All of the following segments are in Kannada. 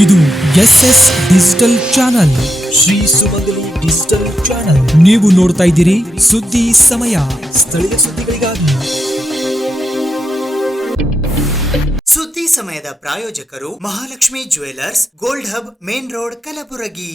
ಇದು SS ಡಿಜಿಟಲ್ ಚಾನಲ್, ಶ್ರೀ ಸುಮಂಗಲಿ ಡಿಜಿಟಲ್ ಚಾನಲ್. ನೀವು ನೋಡ್ತಾ ಇದ್ದೀರಿ ಸುದ್ದಿ ಸಮಯ, ಸ್ಥಳೀಯ ಸುದ್ದಿಗಳಿಗಾಗಿ. ಸುದ್ದಿ ಸಮಯದ ಪ್ರಾಯೋಜಕರು Mahalakshmi jewellers, gold hub, main road, Kalaburagi.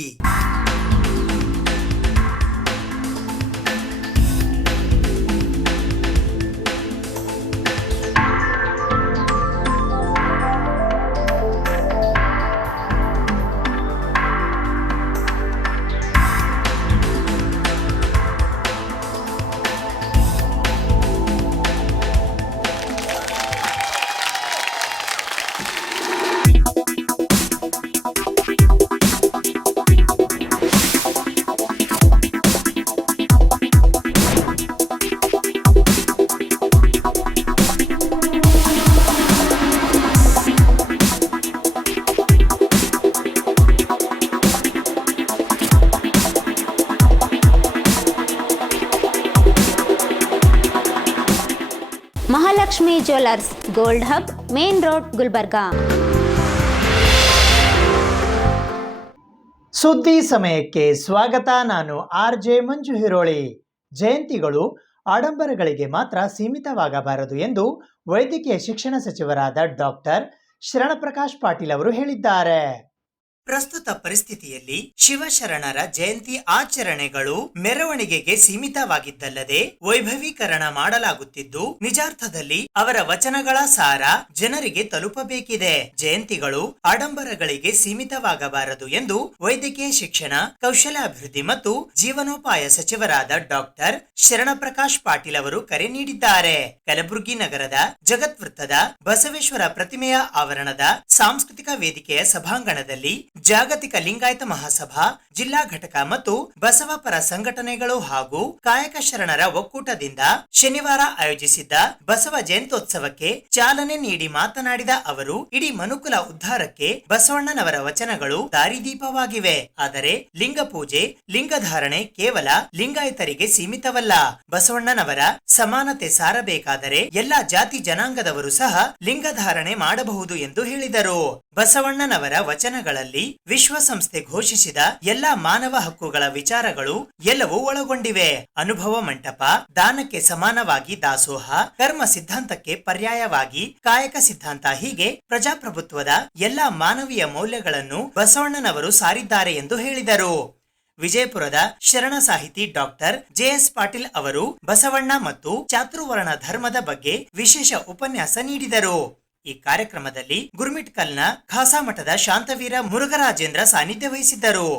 Mahalakshmi jewellers, gold hub, main road, Gulbarga. ಸುದ್ದಿ ಸಮಯಕ್ಕೆ ಸ್ವಾಗತ. ನಾನು RJ ಮಂಜು ಹಿರೋಳಿ. ಜಯಂತಿಗಳು ಆಡಂಬರಗಳಿಗೆ ಮಾತ್ರ ಸೀಮಿತವಾಗಬಾರದು ಎಂದು ವೈದ್ಯಕೀಯ ಶಿಕ್ಷಣ ಸಚಿವರಾದ ಡಾಕ್ಟರ್ ಶರಣಪ್ರಕಾಶ್ ಪಾಟೀಲ್ ಅವರು ಹೇಳಿದ್ದಾರೆ. ಪ್ರಸ್ತುತ ಪರಿಸ್ಥಿತಿಯಲ್ಲಿ ಶಿವಶರಣರ ಜಯಂತಿ ಆಚರಣೆಗಳು ಮೆರವಣಿಗೆಗೆ ಸೀಮಿತವಾಗಿದ್ದಲ್ಲದೆ ವೈಭವೀಕರಣ ಮಾಡಲಾಗುತ್ತಿದ್ದು, ನಿಜಾರ್ಥದಲ್ಲಿ ಅವರ ವಚನಗಳ ಸಾರ ಜನರಿಗೆ ತಲುಪಬೇಕಿದೆ. ಜಯಂತಿಗಳು ಆಡಂಬರಗಳಿಗೆ ಸೀಮಿತವಾಗಬಾರದು ಎಂದು ವೈದ್ಯಕೀಯ ಶಿಕ್ಷಣ, ಕೌಶಲ್ಯಾಭಿವೃದ್ಧಿ ಮತ್ತು ಜೀವನೋಪಾಯ ಸಚಿವರಾದ ಡಾಕ್ಟರ್ ಶರಣಪ್ರಕಾಶ್ ಪಾಟೀಲ್ ಅವರು ಕರೆ ನೀಡಿದ್ದಾರೆ. ಕಲಬುರಗಿ ನಗರದ ಜಗತ್ ವೃತ್ತದ ಬಸವೇಶ್ವರ ಪ್ರತಿಮೆಯ ಆವರಣದ ಸಾಂಸ್ಕೃತಿಕ ವೇದಿಕೆಯ ಸಭಾಂಗಣದಲ್ಲಿ ಜಾಗತಿಕ ಲಿಂಗಾಯತ ಮಹಾಸಭಾ ಜಿಲ್ಲಾ ಘಟಕ ಮತ್ತು ಬಸವಪರ ಸಂಘಟನೆಗಳು ಹಾಗೂ ಕಾಯಕ ಶರಣರ ಒಕ್ಕೂಟದಿಂದ ಶನಿವಾರ ಆಯೋಜಿಸಿದ್ದ ಬಸವ ಜಯಂತ್ಯೋತ್ಸವಕ್ಕೆ ಚಾಲನೆ ನೀಡಿ ಮಾತನಾಡಿದ ಅವರು, ಇಡೀ ಮನುಕುಲ ಉದ್ಧಾರಕ್ಕೆ ಬಸವಣ್ಣನವರ ವಚನಗಳು ದಾರಿದೀಪವಾಗಿವೆ. ಆದರೆ ಲಿಂಗ ಪೂಜೆ, ಲಿಂಗಧಾರಣೆ ಕೇವಲ ಲಿಂಗಾಯತರಿಗೆ ಸೀಮಿತವಲ್ಲ. ಬಸವಣ್ಣನವರ ಸಮಾನತೆ ಸಾರಬೇಕಾದರೆ ಎಲ್ಲಾ ಜಾತಿ ಜನಾಂಗದವರು ಸಹ ಲಿಂಗಧಾರಣೆ ಮಾಡಬಹುದು ಎಂದು ಹೇಳಿದರು. ಬಸವಣ್ಣನವರ ವಚನಗಳಲ್ಲಿ ವಿಶ್ವಸಂಸ್ಥೆ ಘೋಷಿಸಿದ ಎಲ್ಲಾ ಮಾನವ ಹಕ್ಕುಗಳ ವಿಚಾರಗಳು ಎಲ್ಲವೂ ಒಳಗೊಂಡಿವೆ. ಅನುಭವ ಮಂಟಪ, ದಾನಕ್ಕೆ ಸಮಾನವಾಗಿ ದಾಸೋಹ, ಕರ್ಮ ಸಿದ್ಧಾಂತಕ್ಕೆ ಪರ್ಯಾಯವಾಗಿ ಕಾಯಕ ಸಿದ್ಧಾಂತ, ಹೀಗೆ ಪ್ರಜಾಪ್ರಭುತ್ವದ ಎಲ್ಲಾ ಮಾನವೀಯ ಮೌಲ್ಯಗಳನ್ನು ಬಸವಣ್ಣನವರು ಸಾರಿದ್ದಾರೆ ಎಂದು ಹೇಳಿದರು. ವಿಜಯಪುರದ ಶರಣ ಸಾಹಿತಿ ಡಾಕ್ಟರ್ JS ಪಾಟೀಲ್ ಅವರು ಬಸವಣ್ಣ ಮತ್ತು ಚಾತುರ್ವರ್ಣ ಧರ್ಮದ ಬಗ್ಗೆ ವಿಶೇಷ ಉಪನ್ಯಾಸ ನೀಡಿದರು. ಈ ಕಾರ್ಯಕ್ರಮದಲ್ಲಿ ಗುರುಮಿಟ್ಕಲ್ನ ಖಾಸಾಮಠದ ಶಾಂತವೀರ ಮುರುಘರಾಜೇಂದ್ರ ಸಾನ್ನಿಧ್ಯ ವಹಿಸಿದ್ದರು.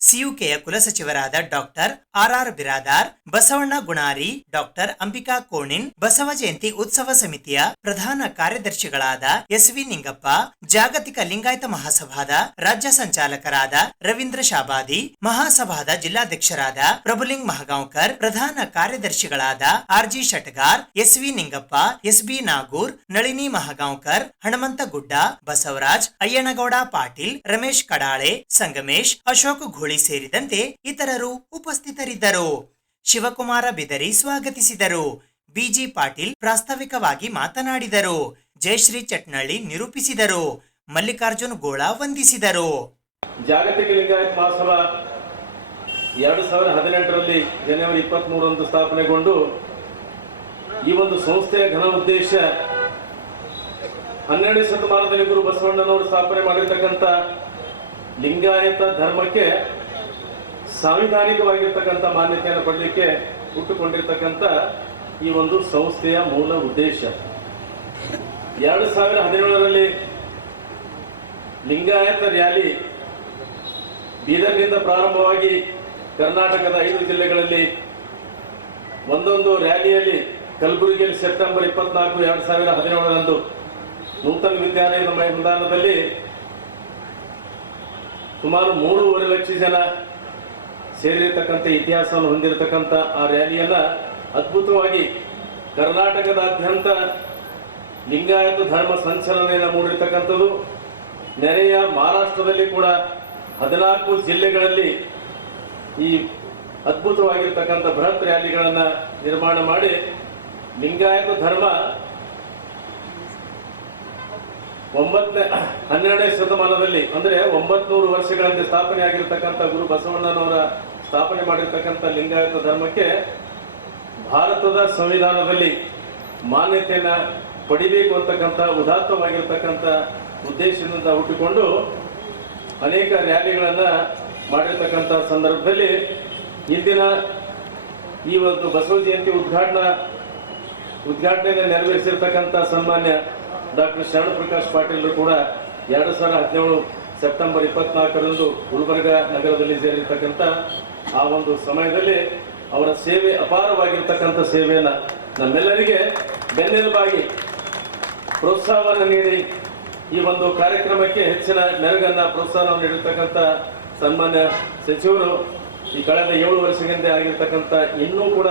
ಸಿಯುಕೆಯ ಕುಲಸಚಿವರಾದ doctor RR Biradar, Basavanna Gunari, doctor Ambika Konin, Basava Jayanti ಉತ್ಸವ ಸಮಿತಿಯ ಪ್ರಧಾನ ಕಾರ್ಯದರ್ಶಿಗಳಾದ SV ನಿಂಗಪ್ಪ, ಜಾಗತಿಕ ಲಿಂಗಾಯತ ಮಹಾಸಭಾದ ರಾಜ್ಯ ಸಂಚಾಲಕರಾದ ರವೀಂದ್ರ ಶಾಬಾದಿ, ಮಹಾಸಭಾದ ಜಿಲ್ಲಾಧ್ಯಕ್ಷರಾದ ಪ್ರಭುಲಿಂಗ್ ಮಹಗಾಂವ್ಕರ್, ಪ್ರಧಾನ ಕಾರ್ಯದರ್ಶಿಗಳಾದ RG ಶಟಗಾರ್, SV Ningappa, SB Nagur, Nalini ಮಹಗಾಂವ್ಕರ್, Hanamanta ಗುಡ್ಡ, ಬಸವರಾಜ್, ಅಯ್ಯನಗೌಡ ಪಾಟೀಲ್, ರಮೇಶ್ ಕಡಾಳೆ, ಸಂಗಮೇಶ್, ಅಶೋಕ್ ಘೋಳಿ ಸೇರಿದಂತೆ ಇತರರು ಉಪಸ್ಥಿತರಿದ್ದರು. ಶಿವಕುಮಾರ ಬಿದರಿ ಸ್ವಾಗತಿಸಿದರು. BG ಪಾಟೀಲ್ ಪ್ರಾಸ್ತಾವಿಕವಾಗಿ ಮಾತನಾಡಿದರು. ಜಯಶ್ರೀ ಚಟ್ನಳ್ಳಿ ನಿರೂಪಿಸಿದರು. ಮಲ್ಲಿಕಾರ್ಜುನ್ ಗೋಳ ವಂದಿಸಿದರು. ಜಾಗತಿಕ ಲಿಂಗಾಯತ ಮಹಾಸಭಾ 2018ರಲ್ಲಿ ಜನವರಿ 23ರಂದು ಸ್ಥಾಪನೆಗೊಂಡು ಈ ಒಂದು ಸಂಸ್ಥೆಯ ಘನ ಉದ್ದೇಶ 12ನೇ ಶತಮಾನದಲ್ಲಿ ಗುರು ಬಸವಣ್ಣನವರು ಸ್ಥಾಪನೆ ಮಾಡಿರ್ತಕ್ಕಂಥ ಲಿಂಗಾಯತ ಧರ್ಮಕ್ಕೆ ಸಾಂವಿಧಾನಿಕವಾಗಿರ್ತಕ್ಕಂಥ ಮಾನ್ಯತೆಯನ್ನು ಕೊಡಲಿಕ್ಕೆ ಹುಟ್ಟುಕೊಂಡಿರ್ತಕ್ಕಂಥ ಈ ಒಂದು ಸಂಸ್ಥೆಯ ಮೂಲ ಉದ್ದೇಶ. 2017ರಲ್ಲಿ ಲಿಂಗಾಯತ ರ್ಯಾಲಿ ಬೀದರ್ನಿಂದ ಪ್ರಾರಂಭವಾಗಿ ಕರ್ನಾಟಕದ 5 ಜಿಲ್ಲೆಗಳಲ್ಲಿ ಒಂದೊಂದು ರ್ಯಾಲಿಯಲ್ಲಿ ಕಲಬುರಗಿಯಲ್ಲಿ ಸೆಪ್ಟೆಂಬರ್ 24, 2017ರಂದು ನೂತನ ವಿದ್ಯಾಲಯದ ಮೈದಾನದಲ್ಲಿ ಸುಮಾರು 3.5 ಲಕ್ಷ ಜನ ಸೇರಿರ್ತಕ್ಕಂಥ ಇತಿಹಾಸವನ್ನು ಹೊಂದಿರತಕ್ಕಂಥ ಆ ರ್ಯಾಲಿಯನ್ನ ಅದ್ಭುತವಾಗಿ ಕರ್ನಾಟಕದಾದ್ಯಂತ ಲಿಂಗಾಯತ ಧರ್ಮ ಸಂಚಲನೆಯನ್ನು ಮೂಡಿರ್ತಕ್ಕಂಥದ್ದು. ನೆರೆಯ ಮಹಾರಾಷ್ಟ್ರದಲ್ಲಿ ಕೂಡ 14 ಜಿಲ್ಲೆಗಳಲ್ಲಿ ಈ ಅದ್ಭುತವಾಗಿರ್ತಕ್ಕಂಥ ಬೃಹತ್ ರ್ಯಾಲಿಗಳನ್ನು ನಿರ್ಮಾಣ ಮಾಡಿ ಲಿಂಗಾಯತ ಧರ್ಮ 12ನೇ ಶತಮಾನದಲ್ಲಿ ಅಂದರೆ 900 ವರ್ಷಗಳಿಂದ ಸ್ಥಾಪನೆ ಆಗಿರ್ತಕ್ಕಂಥ ಗುರು ಬಸವಣ್ಣನವರ ಸ್ಥಾಪನೆ ಮಾಡಿರ್ತಕ್ಕಂಥ ಲಿಂಗಾಯತ ಧರ್ಮಕ್ಕೆ ಭಾರತದ ಸಂವಿಧಾನದಲ್ಲಿ ಮಾನ್ಯತೆಯನ್ನ ಪಡಿಬೇಕು ಅಂತಕ್ಕಂಥ ಉದಾತ್ತವಾಗಿರ್ತಕ್ಕಂಥ ಉದ್ದೇಶದಿಂದ ಹುಟ್ಟಿಕೊಂಡು ಅನೇಕ ರ್ಯಾಲಿಗಳನ್ನು ಮಾಡಿರ್ತಕ್ಕಂಥ ಸಂದರ್ಭದಲ್ಲಿ ಇಂದಿನ ಈ ಒಂದು ಬಸವ ಜಯಂತಿ ಉದ್ಘಾಟನೆಯನ್ನು ನೆರವೇರಿಸಿರ್ತಕ್ಕಂಥ ಸನ್ಮಾನ್ಯ ಡಾಕ್ಟರ್ ಶರಣ ಪ್ರಕಾಶ್ ಪಾಟೀಲ್ ಕೂಡ 2017 ಸೆಪ್ಟೆಂಬರ್ 24ರಂದು ಗುಲ್ಬರ್ಗ ನಗರದಲ್ಲಿ ಸೇರಿರ್ತಕ್ಕಂಥ ಆ ಒಂದು ಸಮಯದಲ್ಲಿ ಅವರ ಸೇವೆ ಅಪಾರವಾಗಿರ್ತಕ್ಕಂಥ ಸೇವೆಯನ್ನು ನಮ್ಮೆಲ್ಲರಿಗೆ ಬೆನ್ನೆಲುಬಾಗಿ ಪ್ರೋತ್ಸಾಹವನ್ನು ನೀಡಿ ಈ ಒಂದು ಕಾರ್ಯಕ್ರಮಕ್ಕೆ ಹೆಚ್ಚಿನ ಮೆರುಗನ್ನ ಪ್ರೋತ್ಸಾಹವನ್ನು ನೀಡಿರ್ತಕ್ಕಂಥ ಸನ್ಮಾನ್ಯ ಸಚಿವರು ಈ ಕಳೆದ 7 ವರ್ಷಗಳಿಂದ ಆಗಿರ್ತಕ್ಕಂಥ ಇನ್ನೂ ಕೂಡ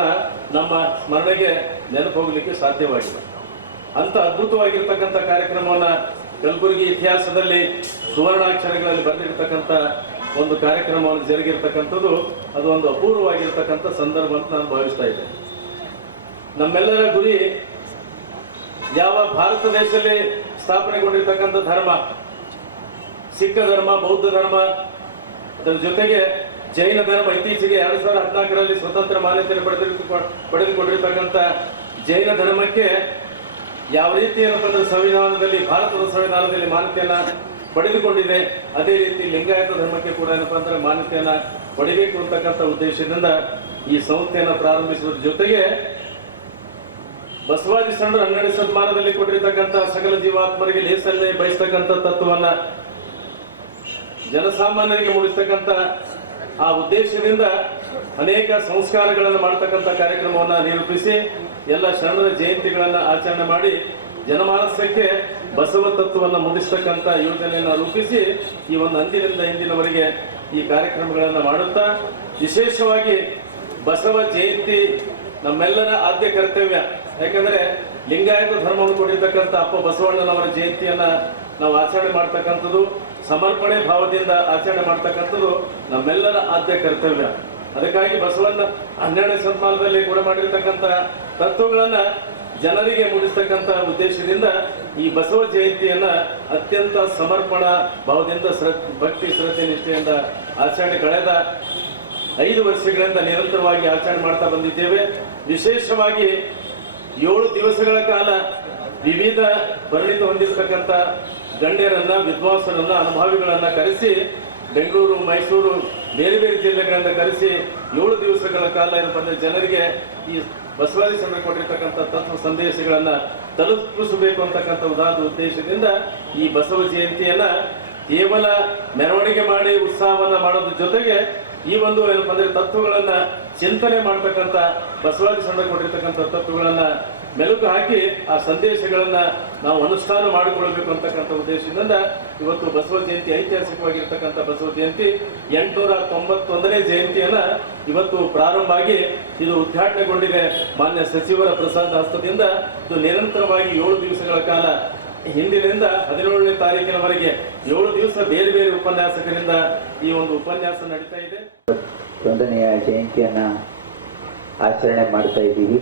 ನಮ್ಮ ಸ್ಮರಣೆಗೆ ನೆನಪು ಹೋಗಲಿಕ್ಕೆ ಸಾಧ್ಯವಾಗಿದೆ. ಅಂತ ಅದ್ಭುತವಾಗಿರ್ತಕ್ಕಂಥ ಕಾರ್ಯಕ್ರಮವನ್ನು ಕಲಬುರಗಿ ಇತಿಹಾಸದಲ್ಲಿ ಸುವರ್ಣಾಕ್ಷರಗಳಲ್ಲಿ ಬರೆದಿರ್ತಕ್ಕಂಥ ಒಂದು ಕಾರ್ಯಕ್ರಮವನ್ನು ಜರುಗಿರ್ತಕ್ಕಂಥದ್ದು ಅದು ಒಂದು ಅಪೂರ್ವವಾಗಿರ್ತಕ್ಕಂಥ ಸಂದರ್ಭ ಅಂತ ನಾನು ಭಾವಿಸ್ತಾ ಇದ್ದೇನೆ. ನಮ್ಮೆಲ್ಲರ ಗುರಿ ಯಾವ ಭಾರತ ದೇಶದಲ್ಲಿ ಸ್ಥಾಪನೆಗೊಂಡಿರ್ತಕ್ಕಂಥ ಧರ್ಮ ಸಿಖ್ ಧರ್ಮ, ಬೌದ್ಧ ಧರ್ಮ, ಅದರ ಜೊತೆಗೆ ಜೈನ ಧರ್ಮ ಇತ್ತೀಚೆಗೆ 2014ರಲ್ಲಿ ಸ್ವತಂತ್ರ ಮಾನ್ಯತೆಯನ್ನು ಪಡೆದುಕೊಂಡಿರ್ತಕ್ಕಂಥ ಜೈನ ಧರ್ಮಕ್ಕೆ ಯಾವ ರೀತಿ ಏನಂತಂದ್ರೆ ಸಂವಿಧಾನದಲ್ಲಿ ಭಾರತದ ಸಂವಿಧಾನದಲ್ಲಿ ಮಾನ್ಯತೆಯನ್ನ ಪಡೆದುಕೊಂಡಿದೆ, ಅದೇ ರೀತಿ ಲಿಂಗಾಯತ ಧರ್ಮಕ್ಕೆ ಕೂಡ ಏನಪ್ಪಾ ಅಂದ್ರೆ ಮಾನ್ಯತೆಯನ್ನ ಪಡಿಬೇಕು ಅಂತಕ್ಕಂಥ ಉದ್ದೇಶದಿಂದ ಈ ಸಂಸ್ಥೆಯನ್ನು ಪ್ರಾರಂಭಿಸುವುದರ ಜೊತೆಗೆ ಬಸವಾದಿ ಶರಣರು 12ನೇ ಶತಮಾನದಲ್ಲಿ ಕೊಟ್ಟಿರ್ತಕ್ಕಂಥ ಸಕಲ ಜೀವಾತ್ಮರಿಗೆ ಲೇಸನ್ನೇ ಬಯಸ್ತಕ್ಕಂಥ ತತ್ವವನ್ನ ಜನಸಾಮಾನ್ಯರಿಗೆ ಮೂಡಿಸ್ತಕ್ಕಂಥ ಆ ಉದ್ದೇಶದಿಂದ ಅನೇಕ ಸಂಸ್ಕಾರಗಳನ್ನು ಮಾಡತಕ್ಕಂಥ ಕಾರ್ಯಕ್ರಮವನ್ನು ನಿರೂಪಿಸಿ ಎಲ್ಲ ಶರಣರ ಜಯಂತಿಗಳನ್ನು ಆಚರಣೆ ಮಾಡಿ ಜನಮಾನಸಕ್ಕೆ ಬಸವ ತತ್ವವನ್ನು ಮೂಡಿಸ್ತಕ್ಕಂಥ ಯೋಜನೆಯನ್ನು ರೂಪಿಸಿ ಈ ಒಂದು ಅಂದಿನಿಂದ ಇಂದಿನವರೆಗೆ ಈ ಕಾರ್ಯಕ್ರಮಗಳನ್ನು ಮಾಡುತ್ತಾ ವಿಶೇಷವಾಗಿ ಬಸವ ಜಯಂತಿ ನಮ್ಮೆಲ್ಲರ ಆದ್ಯ ಕರ್ತವ್ಯ. ಯಾಕಂದ್ರೆ ಲಿಂಗಾಯತ ಧರ್ಮವನ್ನು ಕೊಟ್ಟಿರ್ತಕ್ಕಂಥ ಅಪ್ಪ ಬಸವಣ್ಣನವರ ಜಯಂತಿಯನ್ನ ನಾವು ಆಚರಣೆ ಮಾಡ್ತಕ್ಕಂಥದ್ದು ಸಮರ್ಪಣೆ ಭಾವದಿಂದ ಆಚರಣೆ ಮಾಡ್ತಕ್ಕಂಥದ್ದು ನಮ್ಮೆಲ್ಲರ ಆದ್ಯ ಕರ್ತವ್ಯ. ಅದಕ್ಕಾಗಿ ಬಸವಣ್ಣ 12ನೇ ಶತಮಾನದಲ್ಲಿ ಕೂಡ ಮಾಡಿರ್ತಕ್ಕಂಥ ತತ್ವಗಳನ್ನ ಜನರಿಗೆ ಮೂಡಿಸ್ತಕ್ಕಂಥ ಉದ್ದೇಶದಿಂದ ಈ ಬಸವ ಜಯಂತಿಯನ್ನ ಅತ್ಯಂತ ಸಮರ್ಪಣಾ ಭಾವದಿಂದ ಭಕ್ತಿ ಶ್ರದ್ಧೆ ನಿಷ್ಠೆಯಿಂದ ಆಚರಣೆ ಕಳೆದ 5 ವರ್ಷಗಳಿಂದ ನಿರಂತರವಾಗಿ ಆಚರಣೆ ಮಾಡ್ತಾ ಬಂದಿದ್ದೇವೆ. ವಿಶೇಷವಾಗಿ 7 ದಿವಸಗಳ ಕಾಲ ವಿವಿಧ ಪರಿಣಿತ ಹೊಂದಿರತಕ್ಕಂಥ ಗಣ್ಯರನ್ನ, ವಿದ್ವಾಂಸರನ್ನ, ಅನುಭಾವಿಗಳನ್ನ ಕರೆಸಿ ಬೆಂಗಳೂರು, ಮೈಸೂರು, ಬೇರೆ ಬೇರೆ ಜಿಲ್ಲೆಗಳಿಂದ ಕರೆಸಿ 7 ದಿವಸಗಳ ಕಾಲ ಏನಂದ್ರೆ ಜನರಿಗೆ ಈ ಬಸವಾದಿ ಶರಣರು ಕೊಟ್ಟಿರ್ತಕ್ಕಂಥ ತತ್ವ ಸಂದೇಶಗಳನ್ನ ತಲುಪಿಸಬೇಕು ಅಂತಕ್ಕಂಥ ಉದಾತ್ತ ಉದ್ದೇಶದಿಂದ ಈ ಬಸವ ಜಯಂತಿಯನ್ನ ಕೇವಲ ಮೆರವಣಿಗೆ ಮಾಡಿ ಉತ್ಸಾಹವನ್ನ ಮಾಡೋದ್ರ ಜೊತೆಗೆ ಈ ಒಂದು ಏನಪ್ಪ ಅಂದ್ರೆ ತತ್ವಗಳನ್ನ ಚಿಂತನೆ ಮಾಡ್ತಕ್ಕಂಥ ಬಸವಾದಿ ಶರಣರು ಕೊಟ್ಟಿರ್ತಕ್ಕಂಥ ತತ್ವಗಳನ್ನ ಮೆಲುಕು ಹಾಕಿ ಆ ಸಂದೇಶಗಳನ್ನ ನಾವು ಅನುಷ್ಠಾನ ಮಾಡಿಕೊಳ್ಬೇಕು ಅಂತಕ್ಕಂಥ ಉದ್ದೇಶದಿಂದ ಇವತ್ತು ಬಸವ ಜಯಂತಿ ಐತಿಹಾಸಿಕವಾಗಿರ್ತಕ್ಕಂಥ ಬಸವ ಜಯಂತಿ 891ನೇ ಜಯಂತಿಯನ್ನ ಇವತ್ತು ಪ್ರಾರಂಭ ಆಗಿ ಇದು ಉದ್ಘಾಟನೆಗೊಂಡಿದೆ. ಮಾನ್ಯ ಸಚಿವರ ಪ್ರಸಾದ ಹಸ್ತದಿಂದ ಇದು ನಿರಂತರವಾಗಿ 7 ದಿವಸಗಳ ಕಾಲ ಹಿಂದಿನಿಂದ 17ನೇ ತಾರೀಕಿನವರೆಗೆ 7 ದಿವಸ ಬೇರೆ ಬೇರೆ ಉಪನ್ಯಾಸಕರಿಂದ ಈ ಒಂದು ಉಪನ್ಯಾಸ ನಡೀತಾ ಇದೆ. 1ನೆಯ ಜಯಂತಿಯನ್ನ ಆಚರಣೆ ಮಾಡ್ತಾ ಇದ್ದೀವಿ.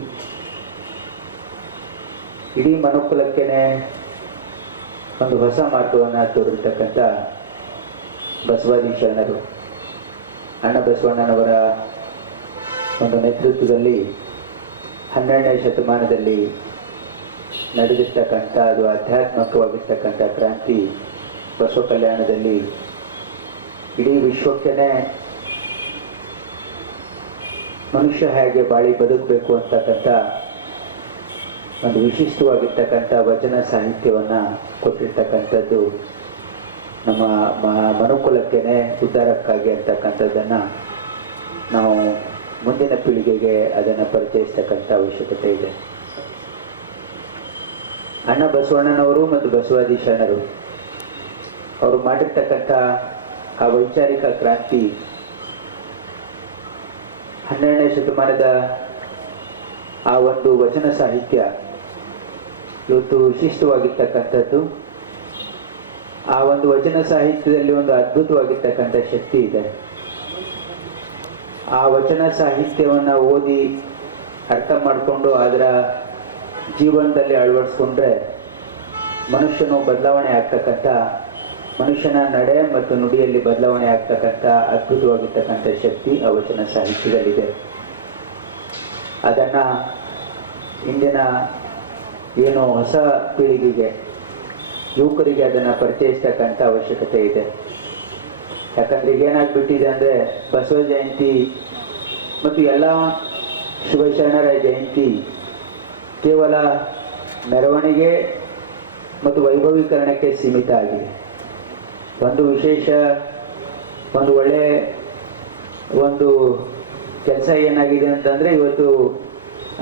ಇಡೀ ಮನುಕುಲಕ್ಕೇನೆ ಒಂದು ಹೊಸ ಮಾರ್ಗವನ್ನು ತೋರಿರ್ತಕ್ಕಂಥ ಬಸವಾದಿ ಶರಣರು ಅಣ್ಣ ಬಸವಣ್ಣನವರ ಒಂದು ನೇತೃತ್ವದಲ್ಲಿ 12ನೇ ಶತಮಾನದಲ್ಲಿ ನಡೆದಿರ್ತಕ್ಕಂಥ ಅದು ಆಧ್ಯಾತ್ಮಿಕವಾಗಿರ್ತಕ್ಕಂಥ ಕ್ರಾಂತಿ ಬಸವ ಕಲ್ಯಾಣದಲ್ಲಿ ಇಡೀ ವಿಶ್ವಕ್ಕೇನೆ ಮನುಷ್ಯ ಹೇಗೆ ಬಾಳಿ ಬದುಕಬೇಕು ಅಂತಕ್ಕಂಥ ಒಂದು ವಿಶಿಷ್ಟವಾಗಿರ್ತಕ್ಕಂಥ ವಚನ ಸಾಹಿತ್ಯವನ್ನು ಕೊಟ್ಟಿರ್ತಕ್ಕಂಥದ್ದು ನಮ್ಮ ಮನುಕುಲಕ್ಕೇನೆ ಉದ್ಧಾರಕ್ಕಾಗಿ ಅಂತಕ್ಕಂಥದ್ದನ್ನು ನಾವು ಮುಂದಿನ ಪೀಳಿಗೆಗೆ ಅದನ್ನು ಪರಿಚಯಿಸ್ತಕ್ಕಂಥ ಅವಶ್ಯಕತೆ ಇದೆ. ಅಣ್ಣ ಬಸವಣ್ಣನವರು ಮತ್ತು ಬಸವಾದಿ ಶರಣರು ಅವರು ಮಾಡಿರ್ತಕ್ಕಂಥ ಆ ವೈಚಾರಿಕ ಕ್ರಾಂತಿ 12ನೇ ಶತಮಾನದ ಆ ಒಂದು ವಚನ ಸಾಹಿತ್ಯ ಇವತ್ತು ವಿಶಿಷ್ಟವಾಗಿರ್ತಕ್ಕಂಥದ್ದು. ಆ ಒಂದು ವಚನ ಸಾಹಿತ್ಯದಲ್ಲಿ ಒಂದು ಅದ್ಭುತವಾಗಿರ್ತಕ್ಕಂಥ ಶಕ್ತಿ ಇದೆ. ಆ ವಚನ ಸಾಹಿತ್ಯವನ್ನು ಓದಿ ಅರ್ಥ ಮಾಡಿಕೊಂಡು ಅದರ ಜೀವನದಲ್ಲಿ ಅಳವಡಿಸ್ಕೊಂಡ್ರೆ ಮನುಷ್ಯನು ಬದಲಾವಣೆ ಆಗ್ತಕ್ಕಂಥ, ಮನುಷ್ಯನ ನಡೆ ಮತ್ತು ನುಡಿಯಲ್ಲಿ ಬದಲಾವಣೆ ಆಗ್ತಕ್ಕಂಥ ಅದ್ಭುತವಾಗಿರ್ತಕ್ಕಂಥ ಶಕ್ತಿ ಆ ವಚನ ಸಾಹಿತ್ಯದಲ್ಲಿದೆ. ಅದನ್ನು ಇಂದಿನ ಏನು ಹೊಸ ಪೀಳಿಗೆಗೆ, ಯುವಕರಿಗೆ ಅದನ್ನು ಪರಿಚಯಿಸ್ತಕ್ಕಂಥ ಅವಶ್ಯಕತೆ ಇದೆ. ಯಾಕಂದರೆ ಈಗ ಏನಾಗ್ಬಿಟ್ಟಿದೆ ಅಂದರೆ, ಬಸವ ಜಯಂತಿ ಮತ್ತು ಎಲ್ಲ ಶಿವಶರಣರ ಜಯಂತಿ ಕೇವಲ ಮೆರವಣಿಗೆ ಮತ್ತು ವೈಭವೀಕರಣಕ್ಕೆ ಸೀಮಿತ ಆಗಿದೆ. ಒಂದು ವಿಶೇಷ, ಒಂದು ಒಳ್ಳೆಯ ಒಂದು ಕೆಲಸ ಏನಾಗಿದೆ ಅಂತಂದರೆ, ಇವತ್ತು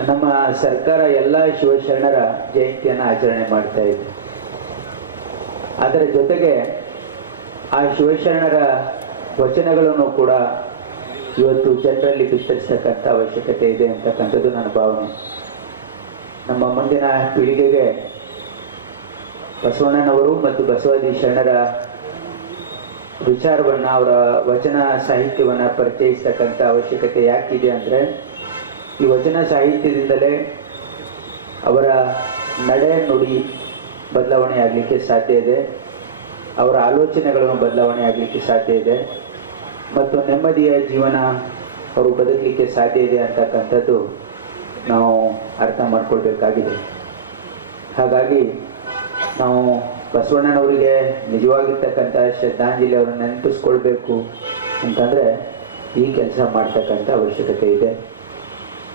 ನಮ್ಮ ಸರ್ಕಾರ ಎಲ್ಲ ಶಿವಶರಣರ ಜಯಂತಿಯನ್ನು ಆಚರಣೆ ಮಾಡ್ತಾ ಇದೆ. ಅದರ ಜೊತೆಗೆ ಆ ಶಿವಶರಣರ ವಚನಗಳನ್ನು ಕೂಡ ಇವತ್ತು ಜನರಲ್ಲಿ ಬಿತ್ತರಿಸ್ತಕ್ಕಂಥ ಅವಶ್ಯಕತೆ ಇದೆ ಅಂತಕ್ಕಂಥದ್ದು ನನ್ನ ಭಾವನೆ. ನಮ್ಮ ಮುಂದಿನ ಪೀಳಿಗೆಗೆ ಬಸವಣ್ಣನವರು ಮತ್ತು ಬಸವಾದಿ ಶರಣರ ವಿಚಾರವನ್ನು, ಅವರ ವಚನ ಸಾಹಿತ್ಯವನ್ನು ಪರಿಚಯಿಸ್ತಕ್ಕಂಥ ಅವಶ್ಯಕತೆ ಯಾಕಿದೆ ಅಂದರೆ, ಈ ವಚನ ಸಾಹಿತ್ಯದಿಂದಲೇ ಅವರ ನಡೆ ನುಡಿ ಬದಲಾವಣೆ ಆಗಲಿಕ್ಕೆ ಸಾಧ್ಯ ಇದೆ, ಅವರ ಆಲೋಚನೆಗಳನ್ನು ಬದಲಾವಣೆ ಆಗಲಿಕ್ಕೆ ಸಾಧ್ಯ ಇದೆ, ಮತ್ತು ನೆಮ್ಮದಿಯ ಜೀವನ ಅವರು ಬದುಕಲಿಕ್ಕೆ ಸಾಧ್ಯ ಇದೆ ಅಂತಕ್ಕಂಥದ್ದು ನಾವು ಅರ್ಥ ಮಾಡ್ಕೊಳ್ಬೇಕಾಗಿದೆ. ಹಾಗಾಗಿ ನಾವು ಬಸವಣ್ಣನವರಿಗೆ ನಿಜವಾಗಿರ್ತಕ್ಕಂಥ ಶ್ರದ್ಧಾಂಜಲಿ ಅವರನ್ನು ನೆನಪಿಸ್ಕೊಳ್ಬೇಕು ಅಂತಂದರೆ ಈ ಕೆಲಸ ಮಾಡ್ತಕ್ಕಂಥ ಅವಶ್ಯಕತೆ ಇದೆ.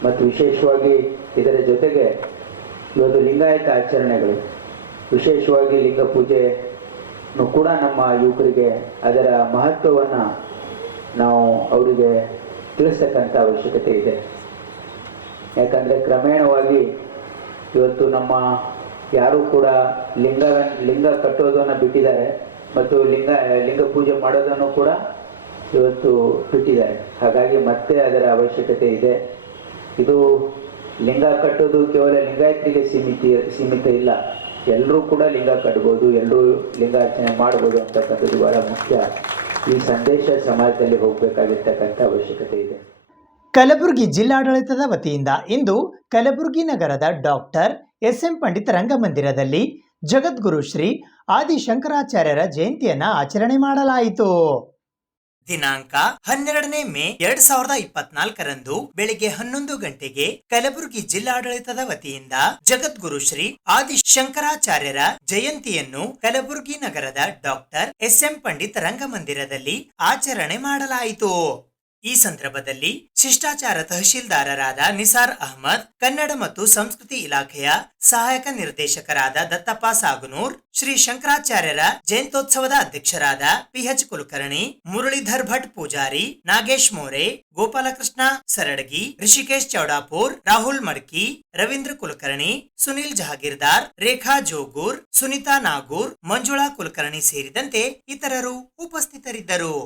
ಮತ್ತು ವಿಶೇಷವಾಗಿ ಇದರ ಜೊತೆಗೆ ಇವತ್ತು ಲಿಂಗಾಯತ ಆಚರಣೆಗಳು, ವಿಶೇಷವಾಗಿ ಲಿಂಗ ಪೂಜೆನೂ ಕೂಡ ನಮ್ಮ ಯುವಕರಿಗೆ ಅದರ ಮಹತ್ವವನ್ನು ನಾವು ಅವರಿಗೆ ತಿಳಿಸ್ತಕ್ಕಂಥ ಅವಶ್ಯಕತೆ ಇದೆ. ಯಾಕಂದರೆ ಕ್ರಮೇಣವಾಗಿ ಇವತ್ತು ನಮ್ಮ ಯಾರೂ ಕೂಡ ಲಿಂಗ ಕಟ್ಟೋದನ್ನು ಬಿಟ್ಟಿದ್ದಾರೆ ಮತ್ತು ಲಿಂಗ ಪೂಜೆ ಮಾಡೋದನ್ನು ಕೂಡ ಇವತ್ತು ಬಿಟ್ಟಿದ್ದಾರೆ. ಹಾಗಾಗಿ ಮತ್ತೆ ಅದರ ಅವಶ್ಯಕತೆ ಇದೆ. ಇದು ಲಿಂಗ ಕಟ್ಟೋದು ಕೇವಲ ಲಿಂಗಾಯತರಿಗೆ ಸೀಮಿತ ಇಲ್ಲ, ಎಲ್ಲರೂ ಕೂಡ ಲಿಂಗ ಕಟ್ಬೋದು, ಎಲ್ಲರೂ ಲಿಂಗಾರ್ಚನೆ ಮಾಡ್ಬೋದು ಅಂತಕ್ಕಂಥದ್ದು ಬಹಳ ಮುಖ್ಯ. ಈ ಸಂದೇಶ ಸಮಾಜದಲ್ಲಿ ಹೋಗಬೇಕಾಗಿರ್ತಕ್ಕಂಥ ಅವಶ್ಯಕತೆ ಇದೆ. ಕಲಬುರಗಿ ಜಿಲ್ಲಾಡಳಿತದ ವತಿಯಿಂದ ಇಂದು ಕಲಬುರಗಿ ನಗರದ ಡಾಕ್ಟರ್ ಎಸ್.ಎಂ. ಪಂಡಿತ್ ರಂಗಮಂದಿರದಲ್ಲಿ ಜಗದ್ಗುರು ಶ್ರೀ ಆದಿಶಂಕರಾಚಾರ್ಯರ ಜಯಂತಿಯನ್ನು ಆಚರಣೆ ಮಾಡಲಾಯಿತು. ದಿನಾಂಕ 12 ಮೇ 2024ರಂದು ಬೆಳಿಗ್ಗೆ 11 ಗಂಟೆಗೆ ಕಲಬುರಗಿ ಜಿಲ್ಲಾಡಳಿತದ ವತಿಯಿಂದ ಜಗದ್ಗುರು ಶ್ರೀ ಆದಿಶಂಕರಾಚಾರ್ಯರ ಜಯಂತಿಯನ್ನು ಕಲಬುರಗಿ ನಗರದ ಡಾಕ್ಟರ್ ಎಸ್.ಎಂ. ಪಂಡಿತ್ ರಂಗಮಂದಿರದಲ್ಲಿ ಆಚರಣೆ ಮಾಡಲಾಯಿತು. ಈ ಸಂದರ್ಭದಲ್ಲಿ ಶಿಷ್ಟಾಚಾರ ತಹಶೀಲ್ದಾರರಾದ ನಿಸಾರ್ ಅಹಮದ್, ಕನ್ನಡ ಮತ್ತು ಸಂಸ್ಕೃತಿ ಇಲಾಖೆಯ ಸಹಾಯಕ ನಿರ್ದೇಶಕರಾದ ದತ್ತಪ್ಪ ಸಾಗನೂರ್, ಶ್ರೀ ಶಂಕರಾಚಾರ್ಯರ ಜಯಂತ್ಯೋತ್ಸವದ ಅಧ್ಯಕ್ಷರಾದ ಪಿಎಚ್ ಕುಲಕರ್ಣಿ, ಮುರಳೀಧರ್ ಭಟ್ ಪೂಜಾರಿ, ನಾಗೇಶ್ ಮೋರೆ, ಗೋಪಾಲಕೃಷ್ಣ ಸರಡಗಿ, ರಿಷಿಕೇಶ್ ಚೌಡಾಪುರ್, ರಾಹುಲ್ ಮಡ್ಕಿ, ರವೀಂದ್ರ ಕುಲಕರ್ಣಿ, ಸುನಿಲ್ ಜಹಾಗೀರ್ದಾರ್, ರೇಖಾ ಜೋಗೂರ್, ಸುನಿತಾ ನಾಗೂರ್, ಮಂಜುಳಾ ಕುಲಕರ್ಣಿ ಸೇರಿದಂತೆ ಇತರರು ಉಪಸ್ಥಿತರಿದ್ದರು.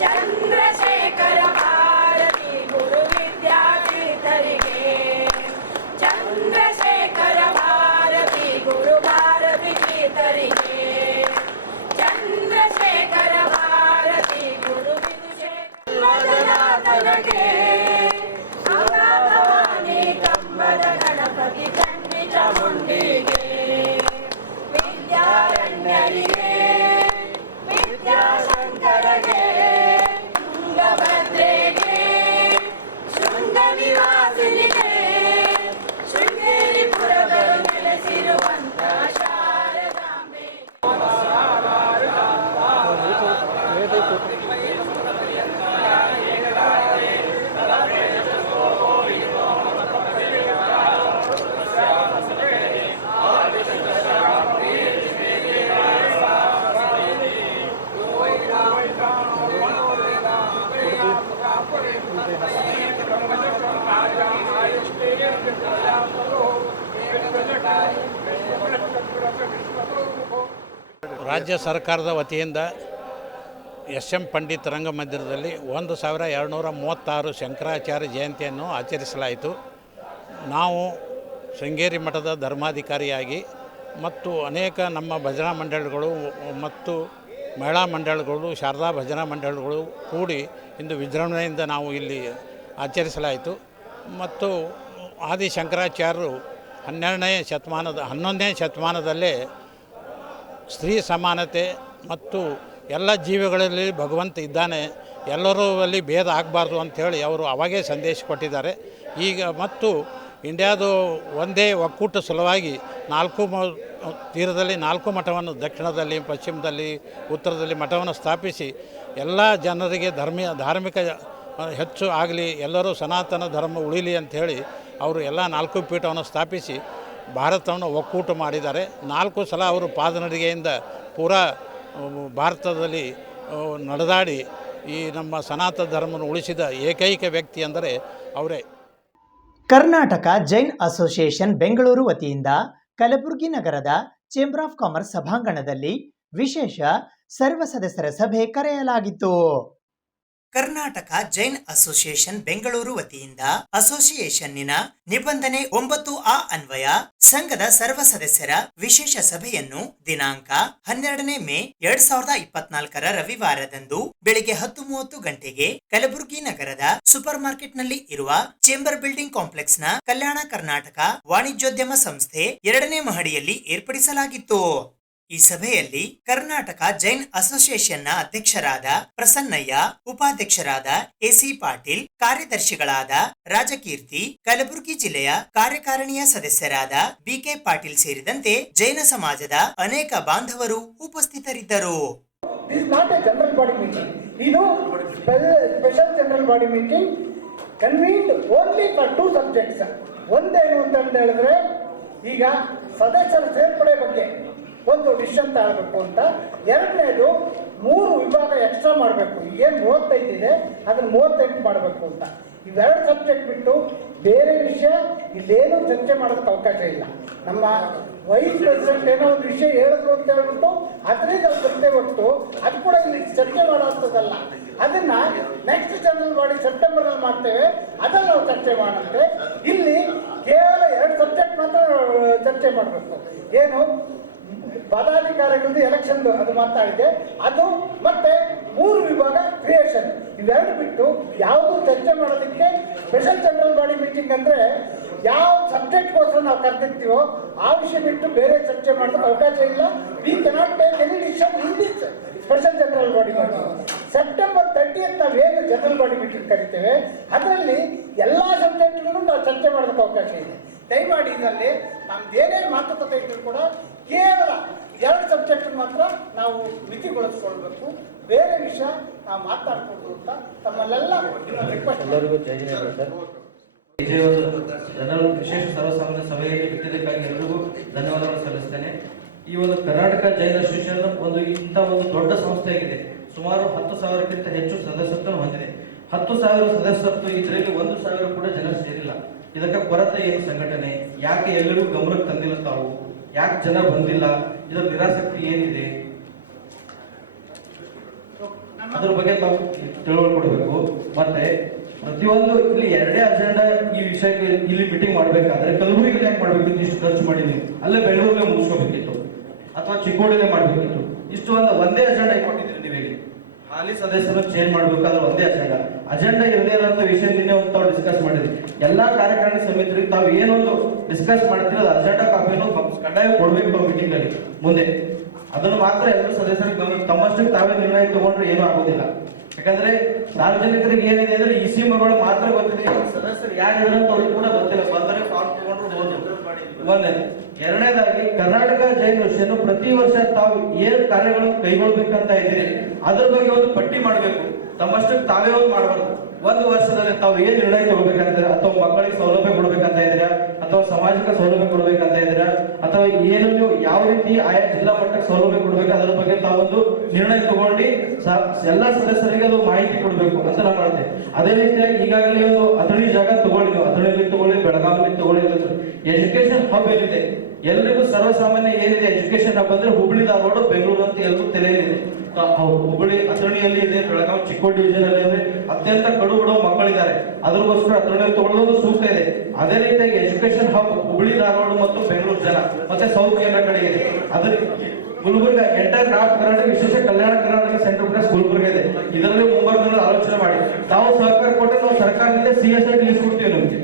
ಚಂದ್ರಶೇಖರ ಭಾರತಿ ಗುರು ವಿದ್ಯಾಪೀಠರಿಗೆ, ಚಂದ್ರಶೇಖರ ಭಾರತಿ ಗುರು ಭಾರತಿ ಪೀಠರಿಗೆ, ಚಂದ್ರಶೇಖರ ಭಾರತಿ ಗುರು ವಿದುಷೇಖರಗೆ, ಭವಾನಿ ಕಂಬದ ಗಣಪತಿ ಚಂಡಿ ಚಾಮುಂಡಿಗೆ, ವಿದ್ಯಾರಣ್ಯರಿಗೆ, ವಿದ್ಯಾಶಂಕರಗೆ, ತುಂಗಭದ್ರೆಗೆ, ಶೃಂಗ ನಿವಾಸಿನಿಗೆ, ಶೃಂಗೇರಿಪುರಗಳು ನೆಲೆಸಿರುವಂತ ಶಾರದಾಂಬೆ. ರಾಜ್ಯ ಸರ್ಕಾರದ ವತಿಯಿಂದ ಎಸ್.ಎಂ. ಪಂಡಿತ್ ರಂಗಮಂದಿರದಲ್ಲಿ 1236 ಶಂಕರಾಚಾರ್ಯ ಜಯಂತಿಯನ್ನು ಆಚರಿಸಲಾಯಿತು. ನಾವು ಶೃಂಗೇರಿ ಮಠದ ಧರ್ಮಾಧಿಕಾರಿಯಾಗಿ ಮತ್ತು ಅನೇಕ ನಮ್ಮ ಭಜನಾ ಮಂಡಳಿಗಳು ಮತ್ತು ಮಹಿಳಾ ಮಂಡಳಿಗಳು, ಶಾರದಾ ಭಜನಾ ಮಂಡಳಿಗಳು ಕೂಡಿ ಇಂದು ವಿಜೃಂಭಣೆಯಿಂದ ನಾವು ಇಲ್ಲಿ ಆಚರಿಸಲಾಯಿತು. ಮತ್ತು ಆದಿಶಂಕರಾಚಾರ್ಯರು 11ನೇ ಶತಮಾನದಲ್ಲೇ ಸ್ತ್ರೀ ಸಮಾನತೆ ಮತ್ತು ಎಲ್ಲ ಜೀವಿಗಳಲ್ಲಿ ಭಗವಂತ ಇದ್ದಾನೆ, ಎಲ್ಲರಲ್ಲಿ ಭೇದ ಆಗಬಾರ್ದು ಅಂಥೇಳಿ ಅವರು ಅವಾಗೇ ಸಂದೇಶ ಕೊಟ್ಟಿದ್ದಾರೆ. ಈಗ ಮತ್ತು ಇಂಡಿಯಾದು ಒಂದೇ ಒಕ್ಕೂಟ ಸಲುವಾಗಿ ತೀರದಲ್ಲಿ 4 ಮಠವನ್ನು ದಕ್ಷಿಣದಲ್ಲಿ, ಪಶ್ಚಿಮದಲ್ಲಿ, ಉತ್ತರದಲ್ಲಿ ಮಠವನ್ನು ಸ್ಥಾಪಿಸಿ ಎಲ್ಲ ಜನರಿಗೆ ಧಾರ್ಮಿಕ ಹೆಚ್ಚು ಆಗಲಿ, ಎಲ್ಲರೂ ಸನಾತನ ಧರ್ಮ ಉಳಿಲಿ ಅಂಥೇಳಿ ಅವರು ಎಲ್ಲ 4 ಪೀಠವನ್ನು ಸ್ಥಾಪಿಸಿ ಭಾರತವನ್ನು ಒಕ್ಕೂಟ ಮಾಡಿದ್ದಾರೆ. 4 ಸಲ ಅವರು ಪಾದನಡಿಗೆಯಿಂದ ಪೂರಾ ಭಾರತದಲ್ಲಿ ನಡೆದಾಡಿ ಈ ನಮ್ಮ ಸನಾತನ ಧರ್ಮವನ್ನು ಉಳಿಸಿದ ಏಕೈಕ ವ್ಯಕ್ತಿ ಅಂದರೆ ಅವರೇ. ಕರ್ನಾಟಕ ಜೈನ್ ಅಸೋಸಿಯೇಷನ್ ಬೆಂಗಳೂರು ವತಿಯಿಂದ ಕಲಬುರಗಿ ನಗರದ ಚೇಂಬರ್ ಆಫ್ ಕಾಮರ್ಸ್ ಸಭಾಂಗಣದಲ್ಲಿ ವಿಶೇಷ ಸರ್ವ ಸದಸ್ಯರ ಸಭೆ ಕರೆಯಲಾಗಿತ್ತು. ಕರ್ನಾಟಕ ಜೈನ್ ಅಸೋಸಿಯೇಷನ್ ಬೆಂಗಳೂರು ವತಿಯಿಂದ ಅಸೋಸಿಯೇಷನ್ನಿನ ನಿಬಂಧನೆ 9A ಅನ್ವಯ ಸಂಘದ ಸರ್ವ ಸದಸ್ಯರ ವಿಶೇಷ ಸಭೆಯನ್ನು ದಿನಾಂಕ 12 ಮೇ 2024 ರವಿವಾರದಂದು ಬೆಳಿಗ್ಗೆ 10:30 ಗಂಟೆಗೆ ಕಲಬುರಗಿ ನಗರದ ಸೂಪರ್ ಮಾರ್ಕೆಟ್ನಲ್ಲಿ ಇರುವ ಚೇಂಬರ್ ಬಿಲ್ಡಿಂಗ್ ಕಾಂಪ್ಲೆಕ್ಸ್ನ ಕಲ್ಯಾಣ ಕರ್ನಾಟಕ ವಾಣಿಜ್ಯೋದ್ಯಮ ಸಂಸ್ಥೆ 2ನೇ ಮಹಡಿಯಲ್ಲಿ ಏರ್ಪಡಿಸಲಾಗಿತ್ತು. ಈ ಸಭೆಯಲ್ಲಿ ಕರ್ನಾಟಕ ಜೈನ್ ಅಸೋಸಿಯೇಷನ್ನ ಅಧ್ಯಕ್ಷರಾದ ಪ್ರಸನ್ನಯ್ಯ, ಉಪಾಧ್ಯಕ್ಷರಾದ AC ಪಾಟೀಲ್, ಕಾರ್ಯದರ್ಶಿಗಳಾದ ರಾಜಕೀರ್ತಿ, ಕಲಬುರಗಿ ಜಿಲ್ಲೆಯ ಕಾರ್ಯಕಾರಿಣಿಯ ಸದಸ್ಯರಾದ BK ಪಾಟೀಲ್ ಸೇರಿದಂತೆ ಜೈನ ಸಮಾಜದ ಅನೇಕ ಬಾಂಧವರು ಉಪಸ್ಥಿತರಿದ್ದರು. This is not a general body meeting. Special general body meeting convened only for 2 subjects. ಒಂದೇನು ಅಂತ ಹೇಳಿದ್ರೆ ಈಗ ಸದಸ್ಯರ ಸೇರ್ಪಡೆ ಬಗ್ಗೆ ಒಂದು ಡಿಸಿಷನ್ ತಗೊಳ್ಬೇಕು ಅಂತ, ಎರಡನೇದು 3 ವಿಭಾಗ ಎಕ್ಸ್ಟ್ರಾ ಮಾಡಬೇಕು. ಏನು 35 ಇದೆ ಅದನ್ನು 38 ಮಾಡಬೇಕು ಅಂತ. ಇವೆರಡು ಸಬ್ಜೆಕ್ಟ್ ಬಿಟ್ಟು ಬೇರೆ ವಿಷಯ ಇಲ್ಲೇನು ಚರ್ಚೆ ಮಾಡೋದಕ್ಕೆ ಅವಕಾಶ ಇಲ್ಲ. ನಮ್ಮ ವೈಸ್ ಪ್ರೆಸಿಡೆಂಟ್ ಏನೋ ಒಂದು ವಿಷಯ ಹೇಳಿದ್ರು ಅಂತ ಹೇಳ್ಬಿಟ್ಟು ಅದರಿಂದ ಬರುತ್ತೆ ಹೊತ್ತು ಅದು ಕೂಡ ಇಲ್ಲಿ ಚರ್ಚೆ ಮಾಡುವಂಥದ್ದಲ್ಲ. ಅದನ್ನ ನೆಕ್ಸ್ಟ್ ಜನರಲ್ ಬಾಡಿ ಸೆಪ್ಟೆಂಬರ್ ಅಲ್ಲಿ ಮಾಡ್ತೇವೆ, ಅದನ್ನು ನಾವು ಚರ್ಚೆ ಮಾಡುತ್ತೆ. ಇಲ್ಲಿ ಕೇವಲ 2 ಸಬ್ಜೆಕ್ಟ್ ಮಾತ್ರ ಚರ್ಚೆ ಮಾಡಬೇಕು. ಏನು ಪದಾಧಿಕಾರಿಗಳದ್ದು ಎಲೆಕ್ಷನ್ ಅದು ಮಾತಾಡಿದೆ, ಅದು ಮತ್ತೆ 3 ವಿಭಾಗ ಕ್ರಿಯೇಷನ್, ಇವೆರಡು ಬಿಟ್ಟು ಯಾವುದು ಚರ್ಚೆ ಮಾಡೋದಕ್ಕೆ ಸ್ಪೆಷಲ್ ಜನರಲ್ ಬಾಡಿ ಮೀಟಿಂಗ್ ಅಂದ್ರೆ ಯಾವ ಸಬ್ಜೆಕ್ಟ್ಗೋಸ್ಕರ ನಾವು ಕರೆದಿರ್ತೀವೋ ಆ ವಿಷಯ ಬಿಟ್ಟು ಬೇರೆ ಚರ್ಚೆ ಮಾಡೋದಕ್ಕೆ ಅವಕಾಶ ಇಲ್ಲ. We cannot take any decision in this special general body meeting. September 30 ನಾವು ಏನು ಜನರಲ್ ಬಾಡಿ ಮೀಟಿಂಗ್ ಕರಿತೇವೆ ಅದರಲ್ಲಿ ಎಲ್ಲಾ ಸಬ್ಜೆಕ್ಟ್ಗಳನ್ನು ನಾವು ಚರ್ಚೆ ಮಾಡೋದಕ್ಕೆ ಅವಕಾಶ ಇದೆ. ದಯಮಾಡಿ ಇದರಲ್ಲಿ ನಮ್ದೇನೇ ಮಾತುಕತೆ ಇದ್ರೂ ಕೂಡ ಕೇವಲ 2 ಸಬ್ಜೆಕ್ಟ್ ಮಾತ್ರ ನಾವು ಮಿತಿಗೊಳಿಸ್ಕೊಳ್ಬೇಕು, ಬೇರೆ ವಿಷಯ ನಾವು ಮಾತಾಡ್ಬೋದು ಅಂತ ತಮ್ಮಲ್ಲೆಲ್ಲ ರಿಕ್ವೆಸ್ಟ್. ಎಲ್ಲರಿಗೂ ಜೈ ಜನರಲ್ ವಿಶೇಷ ಸರ್ವಸಾಮಾನ್ಯ ಸಭೆಯಲ್ಲಿ ಬಿಟ್ಟಿದ್ದಕ್ಕಾಗಿ ಎಲ್ಲರಿಗೂ ಧನ್ಯವಾದಗಳು ಸಲ್ಲಿಸ್ತೇನೆ. ಈ ಒಂದು ಕರ್ನಾಟಕ ಜೈನ್ ಅಸೋಸಿಯೇಷನ್ ಇಂಥ ಒಂದು ದೊಡ್ಡ ಸಂಸ್ಥೆಯಾಗಿದೆ. ಸುಮಾರು 10,000ಕ್ಕಿಂತ ಹೆಚ್ಚು ಸದಸ್ಯತ್ವವನ್ನು ಹೊಂದಿದೆ. 10,000 ಸದಸ್ಯತ್ವ ಇದರಲ್ಲಿ 1,000 ಕೂಡ ಜನರು ಸೇರಿಲ್ಲ. ಇದಕ್ಕೆ ಕೊರತೆ ಏನು ಸಂಘಟನೆ, ಯಾಕೆ ಎಲ್ಲರಿಗೂ ಗಮನಕ್ಕೆ ತಂದಿಲ್ಲ ತಾವು, ಯಾಕೆ ಜನ ಬಂದಿಲ್ಲ, ಇದರ ನಿರಾಸಕ್ತಿ ಏನಿದೆ, ಅದ್ರ ಬಗ್ಗೆ ತಾವು ತಿಳುವಳ್ಕೊಡ್ಬೇಕು. ಮತ್ತೆ ಪ್ರತಿಯೊಂದು ಇಲ್ಲಿ 2 ಅಜೆಂಡಾ ಈ ವಿಷಯಕ್ಕೆ ಇಲ್ಲಿ ಮೀಟಿಂಗ್ ಮಾಡ್ಬೇಕಾದ್ರೆ ಕಲಬುರಗಿಯಲ್ಲಿ ಯಾಕೆ ಮಾಡ್ಬೇಕಿತ್ತು, ಇಷ್ಟು ಖರ್ಚು ಮಾಡಿದ್ವಿ, ಅಲ್ಲೇ ಬೆಂಗಳೂರಲ್ಲೇ ಮುಗಿಸ್ಕೋಬೇಕಿತ್ತು ಅಥವಾ ಚಿಕ್ಕೋಡಿಲೇ ಮಾಡ್ಬೇಕಿತ್ತು. ಇಷ್ಟು ಒಂದೇ ಅಜೆಂಡಾ ಕೊಟ್ಟಿದ್ರಿ ನೀವೀಗ. ಹಾಲಿ ಸದಸ್ಯರು ಚೇಂಜ್ ಮಾಡ್ಬೇಕಾದ್ರೆ ಒಂದೇ ಅಜೆಂಡಾ ಇರದೇ ಇರೋಂಥ ವಿಷಯ ನಿನ್ನೆ ಒಂದು ತಾವು ಡಿಸ್ಕಸ್ ಮಾಡಿದ್ರಿ. ಎಲ್ಲಾ ಕಾರ್ಯಕಾರಿಣಿ ಸಮಿತಿಗೆ ತಾವು ಏನೊಂದು ಡಿಸ್ಕಸ್ ಮಾಡ್ತೀರ ಅದು ಅಜೆಂಡಾ ಕಾಪಿಯನ್ನು ಕಡ್ಡಾಯ ಕೊಡ್ಬೇಕು ಮೀಟಿಂಗ್ ಅಲ್ಲಿ ಮುಂದೆ. ಅದನ್ನು ಮಾತ್ರ ಎಲ್ಲರೂ ಸದಸ್ಯರಿಗೆ ತಮ್ಮಷ್ಟಕ್ಕೆ ತಾವೇ ನಿರ್ಣಯ ತಗೊಂಡ್ರೆ ಏನೂ ಆಗೋದಿಲ್ಲ. ಯಾಕಂದ್ರೆ ಸಾರ್ವಜನಿಕರಿಗೆ ಏನಿದೆ ಅಂದ್ರೆ EC ಮಗಳು ಮಾತ್ರ ಗೊತ್ತಿದೆ, ಸದಸ್ಯರು ಯಾರಿದ್ದಾರೆ ಅಂತ ಅವ್ರಿಗೆ ಕೂಡ ಗೊತ್ತಿಲ್ಲ. ಬಂದರೆ ಫಾರ್ಮ್ ತಗೊಂಡ್ರು ಹೋದ್ರು. ಒಂದೇ. ಎರಡನೇದಾಗಿ ಕರ್ನಾಟಕ ಜೈನ್ ಅಸೋಸಿಯೇಷನ್ ಪ್ರತಿ ವರ್ಷ ತಾವು ಏನ್ ಕಾರ್ಯಗಳನ್ನು ಕೈಗೊಳ್ಬೇಕಂತ ಇದ್ದೀರಿ ಅದ್ರ ಬಗ್ಗೆ ಒಂದು ಪಟ್ಟಿ ಮಾಡಬೇಕು. ತಮ್ಮಷ್ಟಕ್ಕೆ ತಾವೇ ಒಂದು ಮಾಡಬಾರ್ದು. 1 ವರ್ಷದಲ್ಲಿ ತಾವು ಏನ್ ನಿರ್ಣಯ ತಗೋಬೇಕಂತ, ಅಥವಾ ಮಕ್ಕಳಿಗೆ ಸೌಲಭ್ಯ ಕೊಡ್ಬೇಕಂತ ಇದ್ದೀರಾ, ಅಥವಾ ಸಾಮಾಜಿಕ ಸೌಲಭ್ಯ ಕೊಡ್ಬೇಕಂತ ಇದ್ದೀರಾ, ಅಥವಾ ಏನು ನೀವು ಯಾವ ರೀತಿ ಆಯಾ ಜಿಲ್ಲಾ ಮಟ್ಟಕ್ಕೆ ಸೌಲಭ್ಯ ಕೊಡ್ಬೇಕು ಅದರ ಬಗ್ಗೆ ತಾವೊಂದು ನಿರ್ಣಯ ತಗೊಂಡು ಎಲ್ಲಾ ಸದಸ್ಯರಿಗೆ ಅದು ಮಾಹಿತಿ ಕೊಡ್ಬೇಕು ಅಂತ ನಾವು ಮಾಡ್ತೇವೆ. ಅದೇ ರೀತಿಯಾಗಿ ಈಗಾಗಲೇ ಒಂದು ಅಥಣಿ ಜಾಗ ತಗೊಳ್ಳಿ, ನೀವು ಅಥಣಿಯಲ್ಲಿ ತಗೊಳ್ಳಿ, ಬೆಳಗಾವಿಯಲ್ಲಿ ತಗೊಳ್ಳಿ. ಎಜುಕೇಶನ್ ಹಬ್ ಏನಿದೆ ಎಲ್ರಿಗೂ ಸರ್ವಸಾಮಾನ್ಯ ಏನಿದೆ ಎಜುಕೇಶನ್ ಹಬ್ ಅಂದ್ರೆ ಹುಬ್ಳಿ ಧಾರವಾಡ ಬೆಂಗಳೂರು ಅಂತ ಎಲ್ಲರೂ ತಲೆಯಲ್ಲಿದೆ. ಹುಬ್ಬಳ್ಳಿ ಅಥಣಿಯಲ್ಲಿ ಇದೆ, ಬೆಳಗಾವಿ ಚಿಕ್ಕೋಡಿ ಡಿವಿಷನ್ ಅಲ್ಲಿ ಇದೆ, ಅತ್ಯಂತ ಕಡು ಬಡವ ಮಕ್ಕಳಿದ್ದಾರೆ. ಅದಕ್ಕೋಸ್ಕರ ಅಥಣಿಯಲ್ಲಿ ತಗೊಳ್ಳೋದು ಸೂಕ್ತ ಇದೆ. ಅದೇ ರೀತಿಯಾಗಿ ಎಜುಕೇಶನ್ ಹಬ್ ಹುಬ್ಬಳ್ಳಿ ಧಾರವಾಡ ಮತ್ತು ಬೆಂಗಳೂರು ಜನ ಮತ್ತೆ ಸೌತ್ ಕೇಂದ್ರ ಕಡೆ ಇದೆ. ಅದ್ರ ಗುಲ್ಬರ್ಗ ಎಂಟರ್ ನಾರ್ತ್ ಕರ್ನಾಟಕ ವಿಶೇಷ ಕಲ್ಯಾಣ ಕರ್ನಾಟಕ ಸೆಂಟರ್ ಪ್ಲಸ್ ಗುಲ್ಬರ್ಗ ಇದೆ. ಇದರಲ್ಲಿ ಮುಂಬರ್ಗದಲ್ಲಿ ಆಲೋಚನೆ ಮಾಡಿ ತಾವು ಸಹಕಾರ ಕೊಟ್ಟರೆ ನಾವು ಸರ್ಕಾರದಿಂದ CSR ಲಿಸ್ಟ್ ಕೊಡ್ತೀವಿ. ನಮಗೆ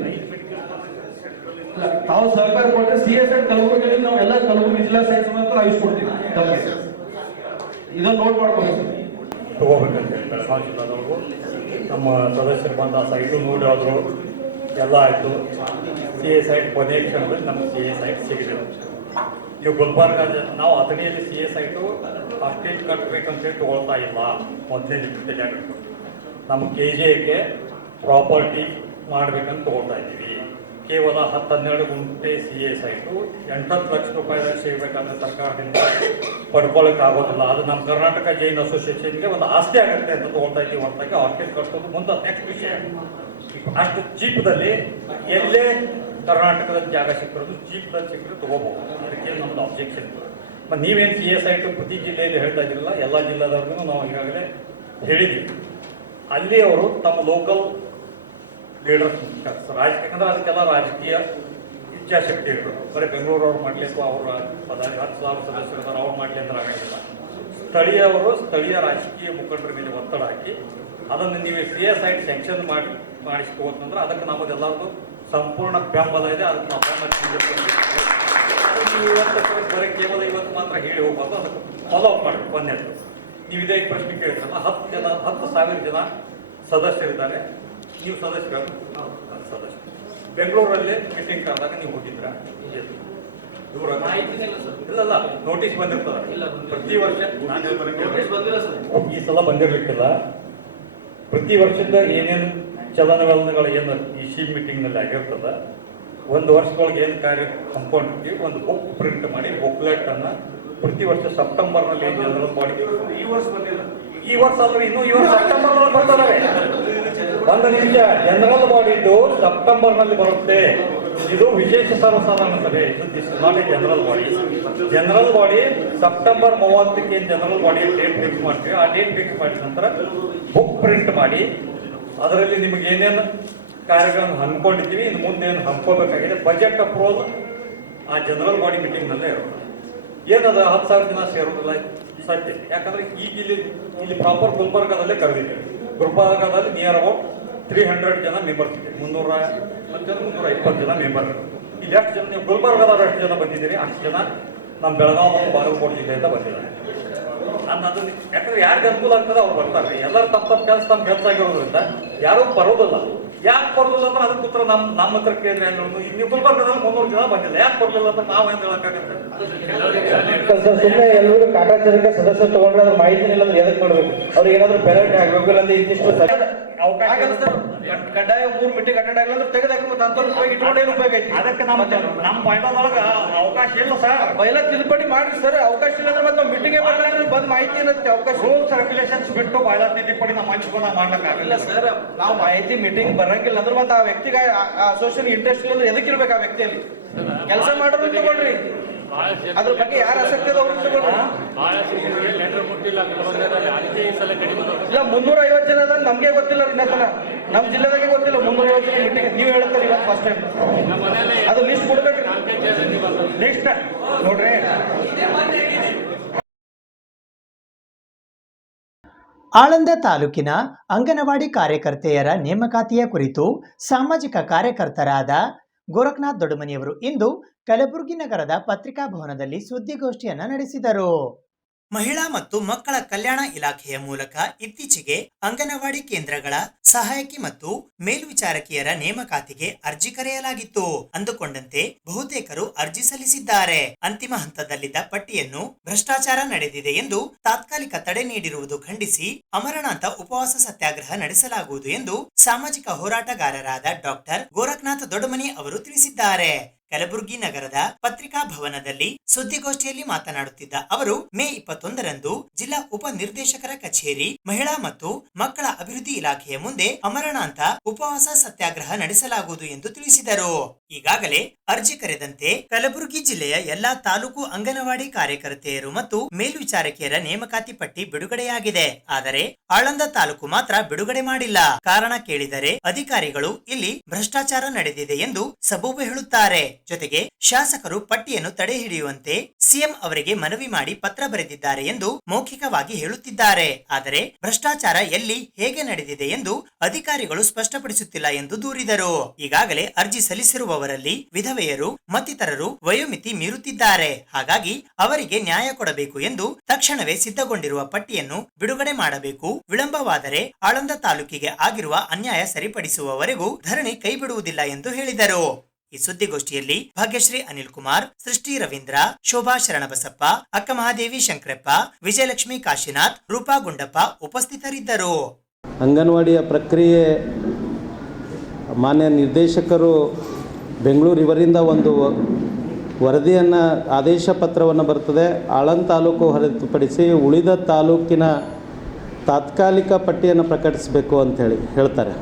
ತಾವು ಸಹಕಾರ ಕೊಟ್ಟರೆ CS ಅಂಡ್ ಕಲಬುರಗಿಯಲ್ಲಿ ನಾವು ಎಲ್ಲ ಕಲಬುರಗಿ ಜಿಲ್ಲಾ ಸೈನ್ಸ್ ಮಾತ್ರ ಆವಿಸ್ಕೊಡ್ತೀವಿ ತಮಗೆ. ಇದನ್ನು ನೋಟ್ ಮಾಡ್ಕೋಬೇಕು. ತಗೋಬೇಕಂತ ಬೆಳಗಾವಿ ಜಿಲ್ಲಾದವ್ರಿಗೂ ನಮ್ಮ ಸದಸ್ಯರು ಬಂದ ಸೈಟು ನೋಡಿ ಆದರು ಎಲ್ಲ ಆಯಿತು. CA ಸೈಟ್ ಕೊನೆಯ ಕ್ಷಣದಲ್ಲಿ ನಮ್ಗೆ CA ಸೈಟ್ ಸಿಗಿದೆ. ನೀವು ಗುಲ್ಬರ್ಗ ನಾವು ಅಥಣಿಯಲ್ಲಿ CA ಸೈಟು ಅಷ್ಟೇಜ್ ಕಟ್ಟಬೇಕಂತೇಳಿ ತೊಗೊಳ್ತಾ ಇಲ್ಲ. ಮೊದಲೇ ನಿಮಗೆ ಜಾಗಕ್ಕೆ ನಮ್ಮ KJಗೆ ಪ್ರಾಪರ್ಟಿ ಮಾಡಬೇಕಂತ ತೊಗೊಳ್ತಾ ಇದ್ದೀವಿ. ಕೇವಲ 10-12 ಗುಂಟೆ CA ಸೈಟು 8-10 ಲಕ್ಷ ರೂಪಾಯಿದಾಗ ಸಿಗಬೇಕಂದ್ರೆ ಸರ್ಕಾರದಿಂದ ಪಡ್ಕೊಳ್ಳೋಕ್ಕಾಗೋದಿಲ್ಲ. ಅದು ನಮ್ಮ ಕರ್ನಾಟಕ ಜೈನ್ ಅಸೋಸಿಯೇಷನ್ಗೆ ಒಂದು ಆಸ್ತಿ ಆಗುತ್ತೆ ಅಂತ ತೊಗೊಳ್ತಾ ಇದ್ದೀವಿ ಹೊರತಾಗಿ ಆರ್ಕಿಡ್ ಕಟ್ಸೋದು ಮುಂದೆ ನೆಕ್ಸ್ಟ್ ವಿಷಯ. ಅಷ್ಟು ಚೀಪ್ದಲ್ಲಿ ಎಲ್ಲೇ ಕರ್ನಾಟಕದಲ್ಲಿ ಜಾಗ ಸಿಕ್ಕಿರೋದು ಚೀಪ್ದಲ್ಲಿ ಸಿಕ್ಕರೆ ತೊಗೋಬಹುದು. ಅದಕ್ಕೆ ನಮ್ಮದು ಅಬ್ಜೆಕ್ಷನ್. ಮತ್ತು ನೀವೇನು CA ಸೈಟು ಪ್ರತಿ ಜಿಲ್ಲೆಯಲ್ಲಿ ಹೇಳ್ತಾ ಇದ್ದಿರಲ್ಲ, ಎಲ್ಲ ಜಿಲ್ಲಾದವ್ರಿಗೂ ನಾವು ಈಗಾಗಲೇ ಹೇಳಿದ್ದೀವಿ. ಅಲ್ಲಿ ಅವರು ತಮ್ಮ ಲೋಕಲ್ ಲೀಡರ್ಸ್ ಯಾಕಂದ್ರೆ ಅದಕ್ಕೆಲ್ಲ ರಾಜಕೀಯ ಇಚ್ಛಾಶಕ್ತಿ ಇರಬೇಕು. ಬರೀ ಬೆಂಗಳೂರವ್ರು ಮಾಡಲಿ ಅಥವಾ ಅವರ 10,000 ಸದಸ್ಯರು ಅವ್ರು ಮಾಡಲಿ ಅಂದ್ರೆ ಆಗೋದಿಲ್ಲ. ಸ್ಥಳೀಯ ರಾಜಕೀಯ ಮುಖಂಡರ ಮೇಲೆ ಒತ್ತಡ ಹಾಕಿ ಅದನ್ನು ನೀವು CA ಸೈಟ್ ಸ್ಯಾಂಕ್ಷನ್ ಮಾಡಿಸ್ಕೋತಂದ್ರೆ ಅದಕ್ಕೆ ನಮ್ಮದೆಲ್ಲರಿಗೂ ಸಂಪೂರ್ಣ ಬೆಂಬಲ ಇದೆ. ಅದಕ್ಕೆ ನಾವು ನೀವು ಇವತ್ತು ಬರೀ ಕೇವಲ ಇವತ್ತು ಮಾತ್ರ ಹೇಳಿ ಹೋಗ್ಬಾರ್ದು, ಅದಕ್ಕೆ ಫಾಲೋ ಅಪ್ ಮಾಡಬೇಕು. ಒಂದೇದು ನೀವು ಇದೇ ಪ್ರಶ್ನೆ ಕೇಳಿದ್ರಲ್ಲ, 10,000 ಜನ ಸದಸ್ಯರಿದ್ದಾರೆ. ನೀವು ಸದಸ್ಯರು ಬೆಂಗಳೂರಲ್ಲಿ ಮೀಟಿಂಗ್ ಕರೆದಾಗ ನೀವು ಹೋಗಿದ್ರ? ದೂರ ಇಲ್ಲ, ನೋಟಿಸ್ ಬಂದಿರ್ತದೆ ಪ್ರತಿ ವರ್ಷ. ಈ ಸಲ ಬಂದಿರ್ಲಿಕ್ಕಿಲ್ಲ. ಪ್ರತಿ ವರ್ಷದ ಏನೇನು ಚಲನವಲನಗಳು ಏನು ಈ ಮೀಟಿಂಗ್ನಲ್ಲಿ ಆಗಿರ್ತದ, ಒಂದು ವರ್ಷದೊಳಗೆ ಏನು ಕಾರ್ಯ ಹಮ್ಮಿಕೊಂಡಿರ್ತೀವಿ ಒಂದು ಬುಕ್ ಪ್ರಿಂಟ್ ಮಾಡಿ ಬುಕ್ಲೆಟನ್ನು ಪ್ರತಿ ವರ್ಷ ಸೆಪ್ಟೆಂಬರ್ನಲ್ಲಿ ಏನು ಜನರಲ್ ಬಾಡಿ ಈ ವರ್ಷ ಬಂದಿಲ್ಲ. ಈ ವರ್ಷ ಅಲ್ರಿ, ಇನ್ನೂ ಈ ವರ್ಷ ಸೆಪ್ಟೆಂಬರ್ನಲ್ಲಿ ಬರ್ತಾರೆ. ಒಂದು ನಿಮಿಷ, ಜನರಲ್ ಬಾಡಿದ್ದು ಸೆಪ್ಟೆಂಬರ್ನಲ್ಲಿ ಬರುತ್ತೆ. ಇದು ವಿಶೇಷ ಸರ್ವಸಾಧಾರಣ ಸಭೆ. Not a general body. General body September 30ಕ್ಕೆ ಜನರಲ್ ಬಾಡಿ ಡೇಟ್ ಫಿಕ್ಸ್ ಮಾಡ್ತೀವಿ. ಆ ಡೇಟ್ ಫಿಕ್ಸ್ ಮಾಡಿದ ನಂತರ ಬುಕ್ ಪ್ರಿಂಟ್ ಮಾಡಿ ಅದರಲ್ಲಿ ನಿಮಗೆ ಏನೇನು ಕಾರ್ಯಗಳನ್ನು ಹಮ್ಮಿಕೊಂಡಿದ್ದೀವಿ, ಇನ್ನು ಮುಂದೆ ಏನು ಹಮ್ಮಿಕೋಬೇಕಾಗಿದೆ, ಬಜೆಟ್ ಅಪ್ರೂವಲ್ ಆ ಜನರಲ್ ಬಾಡಿ ಮೀಟಿಂಗ್ನಲ್ಲೇ ಇರುತ್ತೆ. ಏನದ 10,000 ಜನ ಸೇರೋದಿಲ್ಲ ಸತ್ಯ. ಯಾಕಂದ್ರೆ ಈಗ ಇಲ್ಲಿ ಪ್ರಾಪರ್ ಗುಲ್ಬರ್ಗಾದಲ್ಲೇ ಕರೆದಿದ್ದೀವಿ. ಗುಲ್ಬರ್ಗಾದಲ್ಲಿ ನಿಯರ್ ಅಬೌಟ್ 300 ಜನ ಮೆಂಬರ್ಸ್ ಇದೆ. 320 ಜನ ಮೆಂಬರ್. ಇಲ್ಲಿ ಎಷ್ಟು ಜನ ನೀವು ಗುಲ್ಬರ್ಗಾದವ್ರು ಎಷ್ಟು ಜನ ಬಂದಿದ್ದೀರಿ? ಅಷ್ಟು ಜನ ನಮ್ಮ ಬೆಳಗಾವಿ ಮತ್ತು ಬಾಗಲಕೋಟೆ ಜಿಲ್ಲೆಯಿಂದ ಬಂದಿದ್ದಾರೆ. ಅದನ್ನ ಯಾಕಂದ್ರೆ ಯಾರಿಗೆ ಅನುಕೂಲ ಆಗ್ತದೆ ಅವ್ರು ಬರ್ತಾರೆ. ಎಲ್ಲರೂ ತಮ್ಮ ಕೆಲಸ ತಮ್ಮ ಕೆಲಸ ಆಗಿರೋದ್ರಿಂದ ಯಾರೂ ಬರೋದಿಲ್ಲ. ಯಾಕೆ ಬರೋದಿಲ್ಲ ಅಂದ್ರೆ ಅದಕ್ಕೆ ಉತ್ತರ ನಮ್ಮ ಹತ್ರ ಕೇಳಿದ್ರೆ ನೀವು ಗುಲ್ಬರ್ಗದಲ್ಲಿ 300 ಜನ ಬಂದಿಲ್ಲ, ಯಾಕೆ ಬರಲಿಲ್ಲ ಅಂತ ನಾವು ಏನು ಹೇಳಕ್ಕಾಗತ್ತೆ? ಸುಮ್ಮನೆ ಎಲ್ಲರೂ ಕಾಟಾಚಾರಕ್ಕೆ ಸದಸ್ಯರು ತಗೊಂಡ್ರೆ ಅದ್ರ ಮಾಹಿತಿ ಇಲ್ಲ ಅಂದ್ರೆ ಎದಕ್ಕೆ ಮಾಡಬೇಕು? ಅವ್ರಿಗೆ ಏನಾದ್ರು ಪೆನಾಲ್ಟಿ ಆಗಬೇಕು, ಇಲ್ಲ ಇಂತಿಷ್ಟು ಕಡ್ಡಾಯ 3 ಮೀಟಿಂಗ್ ಅಟೆಂಡ್ ಆಗಿಲ್ಲ ಅಂದ್ರೆ ತೆಗೆದಾಕ ಮತ್ತೆ ಅಂತ ಇಟ್ಕೊಂಡೇನು ಉಪಯೋಗ ಐತಿ? ಅದಕ್ಕೆ ನಮ್ಮ ಬೈಲಾದೊಳಗೆ ಅವಕಾಶ ಇಲ್ಲ ಸರ್. ಬೈಲಾ ತಿದ್ದುಪಡಿ ಮಾಡ್ರಿ ಸರ್. ಅವಕಾಶ ಇಲ್ಲ ಅಂದ್ರೆ ಮತ್ತೆ ಮೀಟಿಂಗ್ ಬಂದ್ ಮಾಹಿತಿ ಏನಂತೆ ಅವಕಾಶ. ರೂಲ್ಸ್ ರೆಗ್ಯುಲೇಷನ್ಸ್ ಬಿಟ್ಟು ಬೈಲಾ ತಿದ್ದುಪಡಿ ನಮ್ಮ ಹಂಚ್ಕೊಂಡು ಮಾಡ್ಲಿಕ್ಕಾಗಲ್ಲ ಸರ್. ನಾವು ಮಾಹಿತಿ ಮೀಟಿಂಗ್ ಬರಂಗಿಲ್ಲ ಅಂದ್ರೆ ಮತ್ತೆ ಆ ವ್ಯಕ್ತಿಗೆ ಅಸೋಸಿಯೇಷನ್ ಇಂಟ್ರೆಸ್ಟ್ ಇಲ್ಲ ಅಂದ್ರೆ ಎದಕ್ಕೆ ಇರ್ಬೇಕು? ಆ ವ್ಯಕ್ತಿಯಲ್ಲಿ ಕೆಲಸ ಮಾಡೋರು ತಗೊಳ್ರಿ. ಅದ್ರ ಬಗ್ಗೆ ಯಾರು ಆಸಕ್ತಿ ಅದ ಅವ್ರು ತಗೊಳ್ರಿ. ಇಲ್ಲ 350 ಜನ ಅದ ನಮ್ಗೆ ಗೊತ್ತಿಲ್ಲ. ಇನ್ನೊಂದ್ಸಲ ನಮ್ಮ ಜಿಲ್ಲೆದಾಗೆ ಗೊತ್ತಿಲ್ಲ 350 ಜನ ಮೀಟಿಂಗ್. ನೀವು ಹೇಳ್ತಾರೆ ಇವತ್ತು ಫಸ್ಟ್ ಟೈಮ್. ಅದು ಲಿಸ್ಟ್ ಕೊಡ್ಬೇಕ್ರಿ. ಲಿಸ್ಟ್ ನೋಡ್ರಿ. ಆಳಂದ ತಾಲೂಕಿನ ಅಂಗನವಾಡಿ ಕಾರ್ಯಕರ್ತೆಯರ ನೇಮಕಾತಿಯ ಕುರಿತು ಸಾಮಾಜಿಕ ಕಾರ್ಯಕರ್ತರಾದ ಗೋರಖನಾಥ್ ದೊಡ್ಡಮನಿಯವರು ಇಂದು ಕಲಬುರಗಿ ನಗರದ ಪತ್ರಿಕಾ ಭವನದಲ್ಲಿ ಸುದ್ದಿಗೋಷ್ಠಿಯನ್ನು ನಡೆಸಿದರು. ಮಹಿಳಾ ಮತ್ತು ಮಕ್ಕಳ ಕಲ್ಯಾಣ ಇಲಾಖೆಯ ಮೂಲಕ ಇತ್ತೀಚೆಗೆ ಅಂಗನವಾಡಿ ಕೇಂದ್ರಗಳ ಸಹಾಯಕಿ ಮತ್ತು ಮೇಲ್ವಿಚಾರಕಿಯರ ನೇಮಕಾತಿಗೆ ಅರ್ಜಿ ಕರೆಯಲಾಗಿತ್ತು. ಅಂದುಕೊಂಡಂತೆ ಬಹುತೇಕರು ಅರ್ಜಿ ಸಲ್ಲಿಸಿದ್ದಾರೆ. ಅಂತಿಮ ಹಂತದಲ್ಲಿದ್ದ ಪಟ್ಟಿಯನ್ನು ಭ್ರಷ್ಟಾಚಾರ ನಡೆದಿದೆ ಎಂದು ತಾತ್ಕಾಲಿಕ ತಡೆ ನೀಡಿರುವುದು ಖಂಡಿಸಿ ಅಮರನಾಥ ಉಪವಾಸ ಸತ್ಯಾಗ್ರಹ ನಡೆಸಲಾಗುವುದು ಎಂದು ಸಾಮಾಜಿಕ ಹೋರಾಟಗಾರರಾದ ಡಾಕ್ಟರ್ ಗೋರಖನಾಥ್ ದೊಡ್ಡಮನಿ ಅವರು ತಿಳಿಸಿದ್ದಾರೆ. ಕಲಬುರಗಿ ನಗರದ ಪತ್ರಿಕಾ ಭವನದಲ್ಲಿ ಸುದ್ದಿಗೋಷ್ಠಿಯಲ್ಲಿ ಮಾತನಾಡುತ್ತಿದ್ದ ಅವರು ಮೇ 21ರಂದು ಜಿಲ್ಲಾ ಉಪ ನಿರ್ದೇಶಕರ ಕಚೇರಿ ಮಹಿಳಾ ಮತ್ತು ಮಕ್ಕಳ ಅಭಿವೃದ್ಧಿ ಇಲಾಖೆಯ ಮುಂದೆ ಅಮರನಾಥ ಉಪವಾಸ ಸತ್ಯಾಗ್ರಹ ನಡೆಸಲಾಗುವುದು ಎಂದು ತಿಳಿಸಿದರು. ಈಗಾಗಲೇ ಅರ್ಜಿ ಕರೆದಂತೆ ಕಲಬುರಗಿ ಜಿಲ್ಲೆಯ ಎಲ್ಲಾ ತಾಲೂಕು ಅಂಗನವಾಡಿ ಕಾರ್ಯಕರ್ತೆಯರು ಮತ್ತು ಮೇಲ್ವಿಚಾರಕಿಯರ ನೇಮಕಾತಿ ಪಟ್ಟಿ ಬಿಡುಗಡೆಯಾಗಿದೆ. ಆದರೆ ಆಳಂದ ತಾಲೂಕು ಮಾತ್ರ ಬಿಡುಗಡೆ ಮಾಡಿಲ್ಲ. ಕಾರಣ ಕೇಳಿದರೆ ಅಧಿಕಾರಿಗಳು ಇಲ್ಲಿ ಭ್ರಷ್ಟಾಚಾರ ನಡೆದಿದೆ ಎಂದು ಸಬೂಬು ಹೇಳುತ್ತಾರೆ. ಜೊತೆಗೆ ಶಾಸಕರು ಪಟ್ಟಿಯನ್ನು ತಡೆ ಹಿಡಿಯುವಂತೆ ಸಿಎಂ ಅವರಿಗೆ ಮನವಿ ಮಾಡಿ ಪತ್ರ ಬರೆದಿದ್ದಾರೆ ಎಂದು ಮೌಖಿಕವಾಗಿ ಹೇಳುತ್ತಿದ್ದಾರೆ. ಆದರೆ ಭ್ರಷ್ಟಾಚಾರ ಎಲ್ಲಿ ಹೇಗೆ ನಡೆದಿದೆ ಎಂದು ಅಧಿಕಾರಿಗಳು ಸ್ಪಷ್ಟಪಡಿಸುತ್ತಿಲ್ಲ ಎಂದು ದೂರಿದರು. ಈಗಾಗಲೇ ಅರ್ಜಿ ಸಲ್ಲಿಸಿರುವವರು ಇರುವವರಲ್ಲಿ ವಿಧವೆಯರು ಮತ್ತಿತರರು ವಯೋಮಿತಿ ಮೀರುತ್ತಿದ್ದಾರೆ. ಹಾಗಾಗಿ ಅವರಿಗೆ ನ್ಯಾಯ ಕೊಡಬೇಕು ಎಂದು ತಕ್ಷಣವೇ ಸಿದ್ಧಗೊಂಡಿರುವ ಪಟ್ಟಿಯನ್ನು ಬಿಡುಗಡೆ ಮಾಡಬೇಕು. ವಿಳಂಬವಾದರೆ ಆಳಂದ ತಾಲೂಕಿಗೆ ಆಗಿರುವ ಅನ್ಯಾಯ ಸರಿಪಡಿಸುವವರೆಗೂ ಧರಣಿ ಕೈಬಿಡುವುದಿಲ್ಲ ಎಂದು ಹೇಳಿದರು. ಈ ಸುದ್ದಿಗೋಷ್ಠಿಯಲ್ಲಿ ಭಾಗ್ಯಶ್ರೀ ಅನಿಲ್ ಕುಮಾರ್, ಸೃಷ್ಟಿ ರವೀಂದ್ರ, ಶೋಭಾ ಶರಣಬಸಪ್ಪ, ಅಕ್ಕ ಮಹಾದೇವಿ ಶಂಕರಪ್ಪ, ವಿಜಯಲಕ್ಷ್ಮಿ ಕಾಶಿನಾಥ್, ರೂಪಾ ಗುಂಡಪ್ಪ ಉಪಸ್ಥಿತರಿದ್ದರು. ಅಂಗನವಾಡಿಯ ಪ್ರಕ್ರಿಯೆ ಮಾನ್ಯ ನಿರ್ದೇಶಕರು ಬೆಂಗಳೂರು ಇವರಿಂದ ಒಂದು ವರದಿಯನ್ನು ಆದೇಶ ಪತ್ರವನ್ನು ಬರ್ತದೆ. ಆಳಂದ ತಾಲೂಕು ಹೊರತುಪಡಿಸಿ ಉಳಿದ ತಾಲೂಕಿನ ತಾತ್ಕಾಲಿಕ ಪಟ್ಟಿಯನ್ನು ಪ್ರಕಟಿಸಬೇಕು ಅಂಥೇಳಿ ಹೇಳ್ತಾರೆ.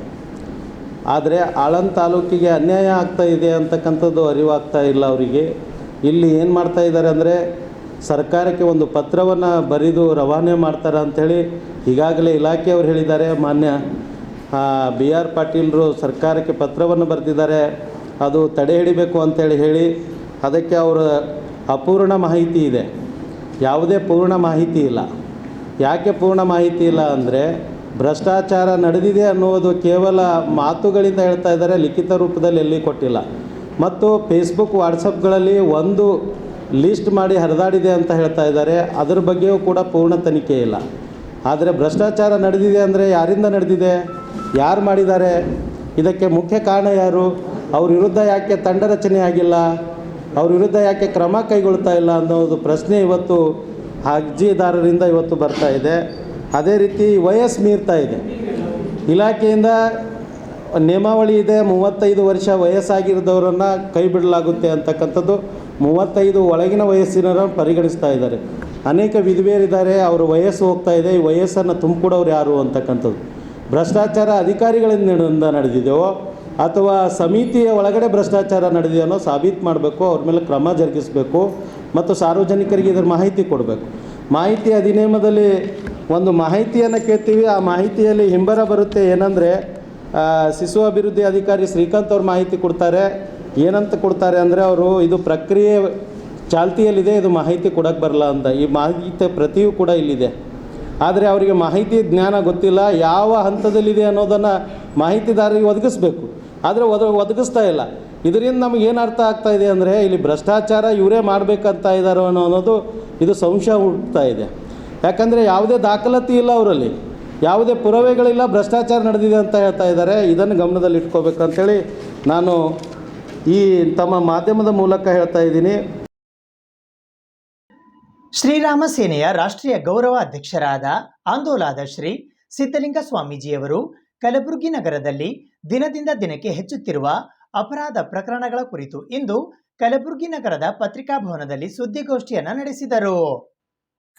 ಆದರೆ ಆಳಂದ ತಾಲೂಕಿಗೆ ಅನ್ಯಾಯ ಆಗ್ತಾ ಇದೆ ಅಂತಕ್ಕಂಥದ್ದು ಅರಿವಾಗ್ತಾ ಇಲ್ಲ ಅವರಿಗೆ. ಇಲ್ಲಿ ಏನು ಮಾಡ್ತಾ ಇದ್ದಾರೆ ಅಂದರೆ ಸರ್ಕಾರಕ್ಕೆ ಒಂದು ಪತ್ರವನ್ನು ಬರೆದು ರವಾನೆ ಮಾಡ್ತಾರೆ ಅಂಥೇಳಿ ಈಗಾಗಲೇ ಇಲಾಖೆಯವರು ಹೇಳಿದ್ದಾರೆ. ಮಾನ್ಯ BR ಪಾಟೀಲರು ಸರ್ಕಾರಕ್ಕೆ ಪತ್ರವನ್ನು ಬರೆದಿದ್ದಾರೆ, ಅದು ತಡೆ ಹಿಡಿಬೇಕು ಅಂತೇಳಿ ಹೇಳಿ. ಅದಕ್ಕೆ ಅವರ ಅಪೂರ್ಣ ಮಾಹಿತಿ ಇದೆ, ಯಾವುದೇ ಪೂರ್ಣ ಮಾಹಿತಿ ಇಲ್ಲ. ಯಾಕೆ ಪೂರ್ಣ ಮಾಹಿತಿ ಇಲ್ಲ ಅಂದರೆ ಭ್ರಷ್ಟಾಚಾರ ನಡೆದಿದೆ ಅನ್ನುವುದು ಕೇವಲ ಮಾತುಗಳಿಂದ ಹೇಳ್ತಾ ಇದ್ದಾರೆ, ಲಿಖಿತ ರೂಪದಲ್ಲಿ ಎಲ್ಲಿ ಕೊಟ್ಟಿಲ್ಲ. ಮತ್ತು ಫೇಸ್ಬುಕ್ ವಾಟ್ಸಪ್ಗಳಲ್ಲಿ ಒಂದು ಲಿಸ್ಟ್ ಮಾಡಿ ಹರಿದಾಡಿದೆ ಅಂತ ಹೇಳ್ತಾ ಇದ್ದಾರೆ, ಅದರ ಬಗ್ಗೆಯೂ ಕೂಡ ಪೂರ್ಣ ತನಿಖೆ ಇಲ್ಲ. ಆದರೆ ಭ್ರಷ್ಟಾಚಾರ ನಡೆದಿದೆ ಅಂದರೆ ಯಾರಿಂದ ನಡೆದಿದೆ, ಯಾರು ಮಾಡಿದ್ದಾರೆ, ಇದಕ್ಕೆ ಮುಖ್ಯ ಕಾರಣ ಯಾರು, ಅವ್ರ ವಿರುದ್ಧ ಯಾಕೆ ತಂಡ ರಚನೆ ಆಗಿಲ್ಲ, ಅವ್ರ ವಿರುದ್ಧ ಯಾಕೆ ಕ್ರಮ ಕೈಗೊಳ್ತಾ ಇಲ್ಲ ಅನ್ನೋದು ಪ್ರಶ್ನೆ ಇವತ್ತು ಅರ್ಜಿದಾರರಿಂದ ಇವತ್ತು ಬರ್ತಾ ಇದೆ. ಅದೇ ರೀತಿ ವಯಸ್ಸು ಮೀರ್ತಾ ಇದೆ. ಇಲಾಖೆಯಿಂದ ನಿಯಮಾವಳಿ ಇದೆ, 35 ವರ್ಷ ವಯಸ್ಸಾಗಿರೋದವರನ್ನು ಕೈ ಬಿಡಲಾಗುತ್ತೆ ಅಂತಕ್ಕಂಥದ್ದು. 35 ಒಳಗಿನ ವಯಸ್ಸಿನವರನ್ನು ಪರಿಗಣಿಸ್ತಾ ಇದ್ದಾರೆ. ಅನೇಕ ವಿಧವೆಯರಿದ್ದಾರೆ, ಅವರ ವಯಸ್ಸು ಹೋಗ್ತಾ ಇದೆ, ಈ ವಯಸ್ಸನ್ನು ತುಂಬಿಕೊಡೋರು ಯಾರು ಅಂತಕ್ಕಂಥದ್ದು. ಭ್ರಷ್ಟಾಚಾರ ಅಧಿಕಾರಿಗಳಿಂದ ನಡೆದಿದೆಯೋ ಅಥವಾ ಸಮಿತಿಯ ಒಳಗಡೆ ಭ್ರಷ್ಟಾಚಾರ ನಡೆದಿದೆಯೋ ಅನ್ನೋ ಸಾಬೀತು ಮಾಡಬೇಕು, ಅವ್ರ ಮೇಲೆ ಕ್ರಮ ಜರುಗಿಸಬೇಕು ಮತ್ತು ಸಾರ್ವಜನಿಕರಿಗೆ ಇದರ ಮಾಹಿತಿ ಕೊಡಬೇಕು. ಮಾಹಿತಿ ಅಧಿನಿಯಮದಲ್ಲಿ ಒಂದು ಮಾಹಿತಿಯನ್ನು ಕೇಳ್ತೀವಿ, ಆ ಮಾಹಿತಿಯಲ್ಲಿ ಹಿಂಬರ ಬರುತ್ತೆ ಏನಂದರೆ ಶಿಶು ಅಭಿವೃದ್ಧಿ ಅಧಿಕಾರಿ ಶ್ರೀಕಾಂತ್ ಅವ್ರು ಮಾಹಿತಿ ಕೊಡ್ತಾರೆ. ಏನಂತ ಕೊಡ್ತಾರೆ ಅಂದರೆ ಅವರು ಇದು ಪ್ರಕ್ರಿಯೆ ಚಾಲ್ತಿಯಲ್ಲಿದೆ, ಇದು ಮಾಹಿತಿ ಕೊಡೋಕ್ಕೆ ಬರಲ್ಲ ಅಂತ. ಈ ಮಾಹಿತಿ ಪ್ರತಿಯೂ ಕೂಡ ಇಲ್ಲಿದೆ, ಆದರೆ ಅವರಿಗೆ ಮಾಹಿತಿ ಜ್ಞಾನ ಗೊತ್ತಿಲ್ಲ, ಯಾವ ಹಂತದಲ್ಲಿದೆ ಅನ್ನೋದನ್ನು ಮಾಹಿತಿದಾರರಿಗೆ ಒದಗಿಸ್ಬೇಕು, ಆದರೆ ಒದಗಿಸ್ತಾ ಇಲ್ಲ. ಇದರಿಂದ ನಮಗೆ ಏನು ಅರ್ಥ ಆಗ್ತಾ ಇದೆ ಅಂದರೆ ಇಲ್ಲಿ ಭ್ರಷ್ಟಾಚಾರ ಇವರೇ ಮಾಡಬೇಕಂತ ಇದ್ದಾರೋ ಅನ್ನೋದು ಇದು ಸಂಶಯ ಹುಟ್ಟುತ್ತಾ ಇದೆ. ಯಾಕಂದರೆ ಯಾವುದೇ ದಾಖಲಾತಿ ಇಲ್ಲ, ಅವರಲ್ಲಿ ಯಾವುದೇ ಪುರಾವೆಗಳಿಲ್ಲ, ಭ್ರಷ್ಟಾಚಾರ ನಡೆದಿದೆ ಅಂತ ಹೇಳ್ತಾ ಇದ್ದಾರೆ. ಇದನ್ನು ಗಮನದಲ್ಲಿ ಇಟ್ಕೋಬೇಕಂತೇಳಿ ನಾನು ಈ ತಮ್ಮ ಮಾಧ್ಯಮದ ಮೂಲಕ ಹೇಳ್ತಾ ಇದ್ದೀನಿ. ಶ್ರೀರಾಮ ಸೇನೆಯ ರಾಷ್ಟ್ರೀಯ ಗೌರವ ಅಧ್ಯಕ್ಷರಾದ ಆಂದೋಲನದ ಶ್ರೀ ಸಿದ್ಧಲಿಂಗ ಸ್ವಾಮೀಜಿಯವರು ಕಲಬುರಗಿ ನಗರದಲ್ಲಿ ದಿನದಿಂದ ದಿನಕ್ಕೆ ಹೆಚ್ಚುತ್ತಿರುವ ಅಪರಾಧ ಪ್ರಕರಣಗಳ ಕುರಿತು ಇಂದು ಕಲಬುರಗಿ ನಗರದ ಪತ್ರಿಕಾಭವನದಲ್ಲಿ ಸುದ್ದಿಗೋಷ್ಠಿಯನ್ನು ನಡೆಸಿದರು.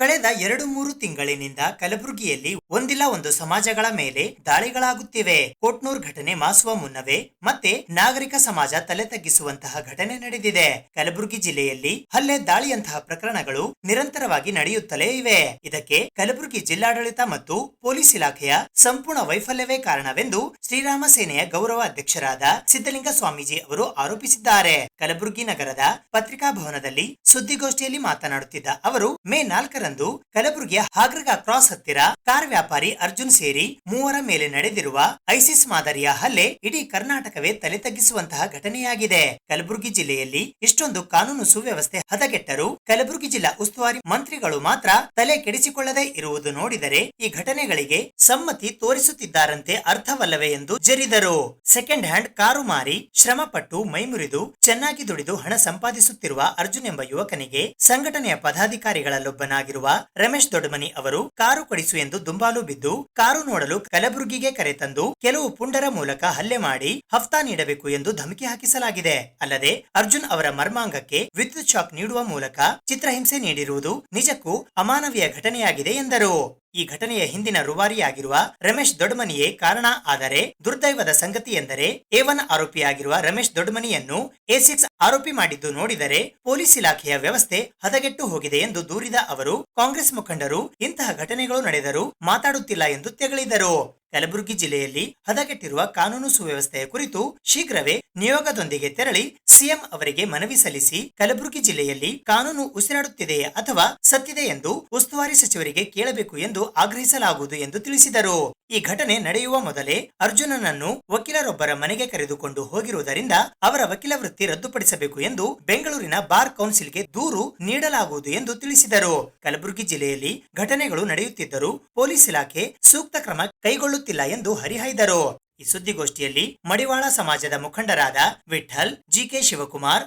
ಕಳೆದ 2-3 ತಿಂಗಳಿನಿಂದ ಕಲಬುರಗಿಯಲ್ಲಿ ಒಂದಿಲ್ಲ ಒಂದು ಸಮಾಜಗಳ ಮೇಲೆ ದಾಳಿಗಳಾಗುತ್ತಿವೆ. ಕೋಟ್ನೂರ್ ಘಟನೆ ಮಾಸುವ ಮುನ್ನವೇ ಮತ್ತೆ ನಾಗರಿಕ ಸಮಾಜ ತಲೆ ತಗ್ಗಿಸುವಂತಹ ಘಟನೆ ನಡೆದಿದೆ. ಕಲಬುರಗಿ ಜಿಲ್ಲೆಯಲ್ಲಿ ಹಲ್ಲೆ ದಾಳಿಯಂತಹ ಪ್ರಕರಣಗಳು ನಿರಂತರವಾಗಿ ನಡೆಯುತ್ತಲೇ ಇವೆ. ಇದಕ್ಕೆ ಕಲಬುರಗಿ ಜಿಲ್ಲಾಡಳಿತ ಮತ್ತು ಪೊಲೀಸ್ ಇಲಾಖೆಯ ಸಂಪೂರ್ಣ ವೈಫಲ್ಯವೇ ಕಾರಣವೆಂದು ಶ್ರೀರಾಮ ಸೇನೆಯ ಗೌರವ ಅಧ್ಯಕ್ಷರಾದ ಸಿದ್ಧಲಿಂಗ ಸ್ವಾಮೀಜಿ ಅವರು ಆರೋಪಿಸಿದ್ದಾರೆ. ಕಲಬುರಗಿ ನಗರದ ಪತ್ರಿಕಾಭವನದಲ್ಲಿ ಸುದ್ದಿಗೋಷ್ಠಿಯಲ್ಲಿ ಮಾತನಾಡುತ್ತಿದ್ದ ಅವರು ಮೇ 4 ಕಲಬುರಗಿಯ ಹಾಗ್ರಗ ಕ್ರಾಸ್ ಹತ್ತಿರ ಕಾರ್ ವ್ಯಾಪಾರಿ ಅರ್ಜುನ್ ಸೇರಿ 3 ಮೇಲೆ ನಡೆದಿರುವ ಐಸಿಸ್ ಮಾದರಿಯ ಹಲ್ಲೆ ಇಡೀ ಕರ್ನಾಟಕವೇ ತಲೆ ತಗ್ಗಿಸುವಂತಹ ಘಟನೆಯಾಗಿದೆ. ಕಲಬುರಗಿ ಜಿಲ್ಲೆಯಲ್ಲಿ ಇಷ್ಟೊಂದು ಕಾನೂನು ಸುವ್ಯವಸ್ಥೆ ಹದಗೆಟ್ಟರೂ ಕಲಬುರಗಿ ಜಿಲ್ಲಾ ಉಸ್ತುವಾರಿ ಮಂತ್ರಿಗಳು ಮಾತ್ರ ತಲೆ ಕೆಡಿಸಿಕೊಳ್ಳದೆ ಇರುವುದು ನೋಡಿದರೆ ಈ ಘಟನೆಗಳಿಗೆ ಸಮ್ಮತಿ ತೋರಿಸುತ್ತಿದ್ದಾರಂತೆ ಅರ್ಥವಲ್ಲವೇ ಎಂದು ಜರಿದರು. ಸೆಕೆಂಡ್ ಹ್ಯಾಂಡ್ ಕಾರು ಮಾರಿ ಶ್ರಮಪಟ್ಟು ಮೈಮುರಿದು ಚೆನ್ನಾಗಿ ದುಡಿದು ಹಣ ಸಂಪಾದಿಸುತ್ತಿರುವ ಅರ್ಜುನ್ ಎಂಬ ಯುವಕನಿಗೆ ಸಂಘಟನೆಯ ಪದಾಧಿಕಾರಿಗಳಲ್ಲೊಬ್ಬನಾಗಿರುವ ರಮೇಶ್ ದೊಡ್ಡಮನಿ ಅವರು ಕಾರು ಕೊಡಿಸು ಎಂದು ದುಂಬಾಲು ಬಿದ್ದು ಕಾರು ನೋಡಲು ಕಲಬುರಗಿಗೆ ಕರೆತಂದು ಕೆಲವು ಪುಂಡರ ಮೂಲಕ ಹಲ್ಲೆ ಮಾಡಿ ಹಫ್ತಾ ನೀಡಬೇಕು ಎಂದು ಧಮಕಿ ಹಾಕಿಸಲಾಗಿದೆ. ಅಲ್ಲದೆ ಅರ್ಜುನ್ ಅವರ ಮರ್ಮಾಂಗಕ್ಕೆ ವಿದ್ಯುತ್ ಶಾಕ್ ನೀಡುವ ಮೂಲಕ ಚಿತ್ರಹಿಂಸೆ ನೀಡಿರುವುದು ನಿಜಕ್ಕೂ ಅಮಾನವೀಯ ಘಟನೆಯಾಗಿದೆ ಎಂದರು. ಈ ಘಟನೆಯ ಹಿಂದಿನ ರೂವಾರಿಯಾಗಿರುವ ರಮೇಶ್ ದೊಡ್ಡಮನಿಯೇ ಕಾರಣ. ಆದರೆ ದುರ್ದೈವದ ಸಂಗತಿ ಎಂದರೆ A1 ಆರೋಪಿಯಾಗಿರುವ ರಮೇಶ್ ದೊಡ್ಡಮನಿಯನ್ನು A6 ಆರೋಪಿ ಮಾಡಿದ್ದು ನೋಡಿದರೆ ಪೊಲೀಸ್ ಇಲಾಖೆಯ ವ್ಯವಸ್ಥೆ ಹದಗೆಟ್ಟು ಹೋಗಿದೆ ಎಂದು ದೂರಿದ ಅವರು ಕಾಂಗ್ರೆಸ್ ಮುಖಂಡರು ಇಂತಹ ಘಟನೆಗಳು ನಡೆದರೂ ಮಾತಾಡುತ್ತಿಲ್ಲ ಎಂದು ತೆಗಳಿದರು. ಕಲಬುರಗಿ ಜಿಲ್ಲೆಯಲ್ಲಿ ಹದಗೆಟ್ಟಿರುವ ಕಾನೂನು ಸುವ್ಯವಸ್ಥೆಯ ಕುರಿತು ಶೀಘ್ರವೇ ನಿಯೋಗದೊಂದಿಗೆ ತೆರಳಿ ಸಿಎಂ ಅವರಿಗೆ ಮನವಿ ಸಲ್ಲಿಸಿ ಕಲಬುರಗಿ ಜಿಲ್ಲೆಯಲ್ಲಿ ಕಾನೂನು ಉಸಿರಾಡುತ್ತಿದೆಯೇ ಅಥವಾ ಸತ್ತಿದೆ ಎಂದು ಉಸ್ತುವಾರಿ ಸಚಿವರಿಗೆ ಕೇಳಬೇಕು ಎಂದು ಆಗ್ರಹಿಸಲಾಗುವುದು ಎಂದು ತಿಳಿಸಿದರು. ಈ ಘಟನೆ ನಡೆಯುವ ಮೊದಲೇ ಅರ್ಜುನನನ್ನು ವಕೀಲರೊಬ್ಬರ ಮನೆಗೆ ಕರೆದುಕೊಂಡು ಹೋಗಿರುವುದರಿಂದ ಅವರ ವಕೀಲ ವೃತ್ತಿ ರದ್ದುಪಡಿಸಬೇಕು ಎಂದು ಬೆಂಗಳೂರಿನ ಬಾರ್ ಕೌನ್ಸಿಲ್ಗೆ ದೂರು ನೀಡಲಾಗುವುದು ಎಂದು ತಿಳಿಸಿದರು. ಕಲಬುರಗಿ ಜಿಲ್ಲೆಯಲ್ಲಿ ಘಟನೆಗಳು ನಡೆಯುತ್ತಿದ್ದರೂ ಪೊಲೀಸ್ ಇಲಾಖೆ ಸೂಕ್ತ ಕ್ರಮ ಕೈಗೊಳ್ಳುತ್ತಿಲ್ಲ ಎಂದು ಹರಿಹಾಯ್ದರು. ಈ ಸುದ್ದಿಗೋಷ್ಠಿಯಲ್ಲಿ ಮಡಿವಾಳ ಸಮಾಜದ ಮುಖಂಡರಾದ ವಿಠಲ್, ಜಿಕೆ ಶಿವಕುಮಾರ್,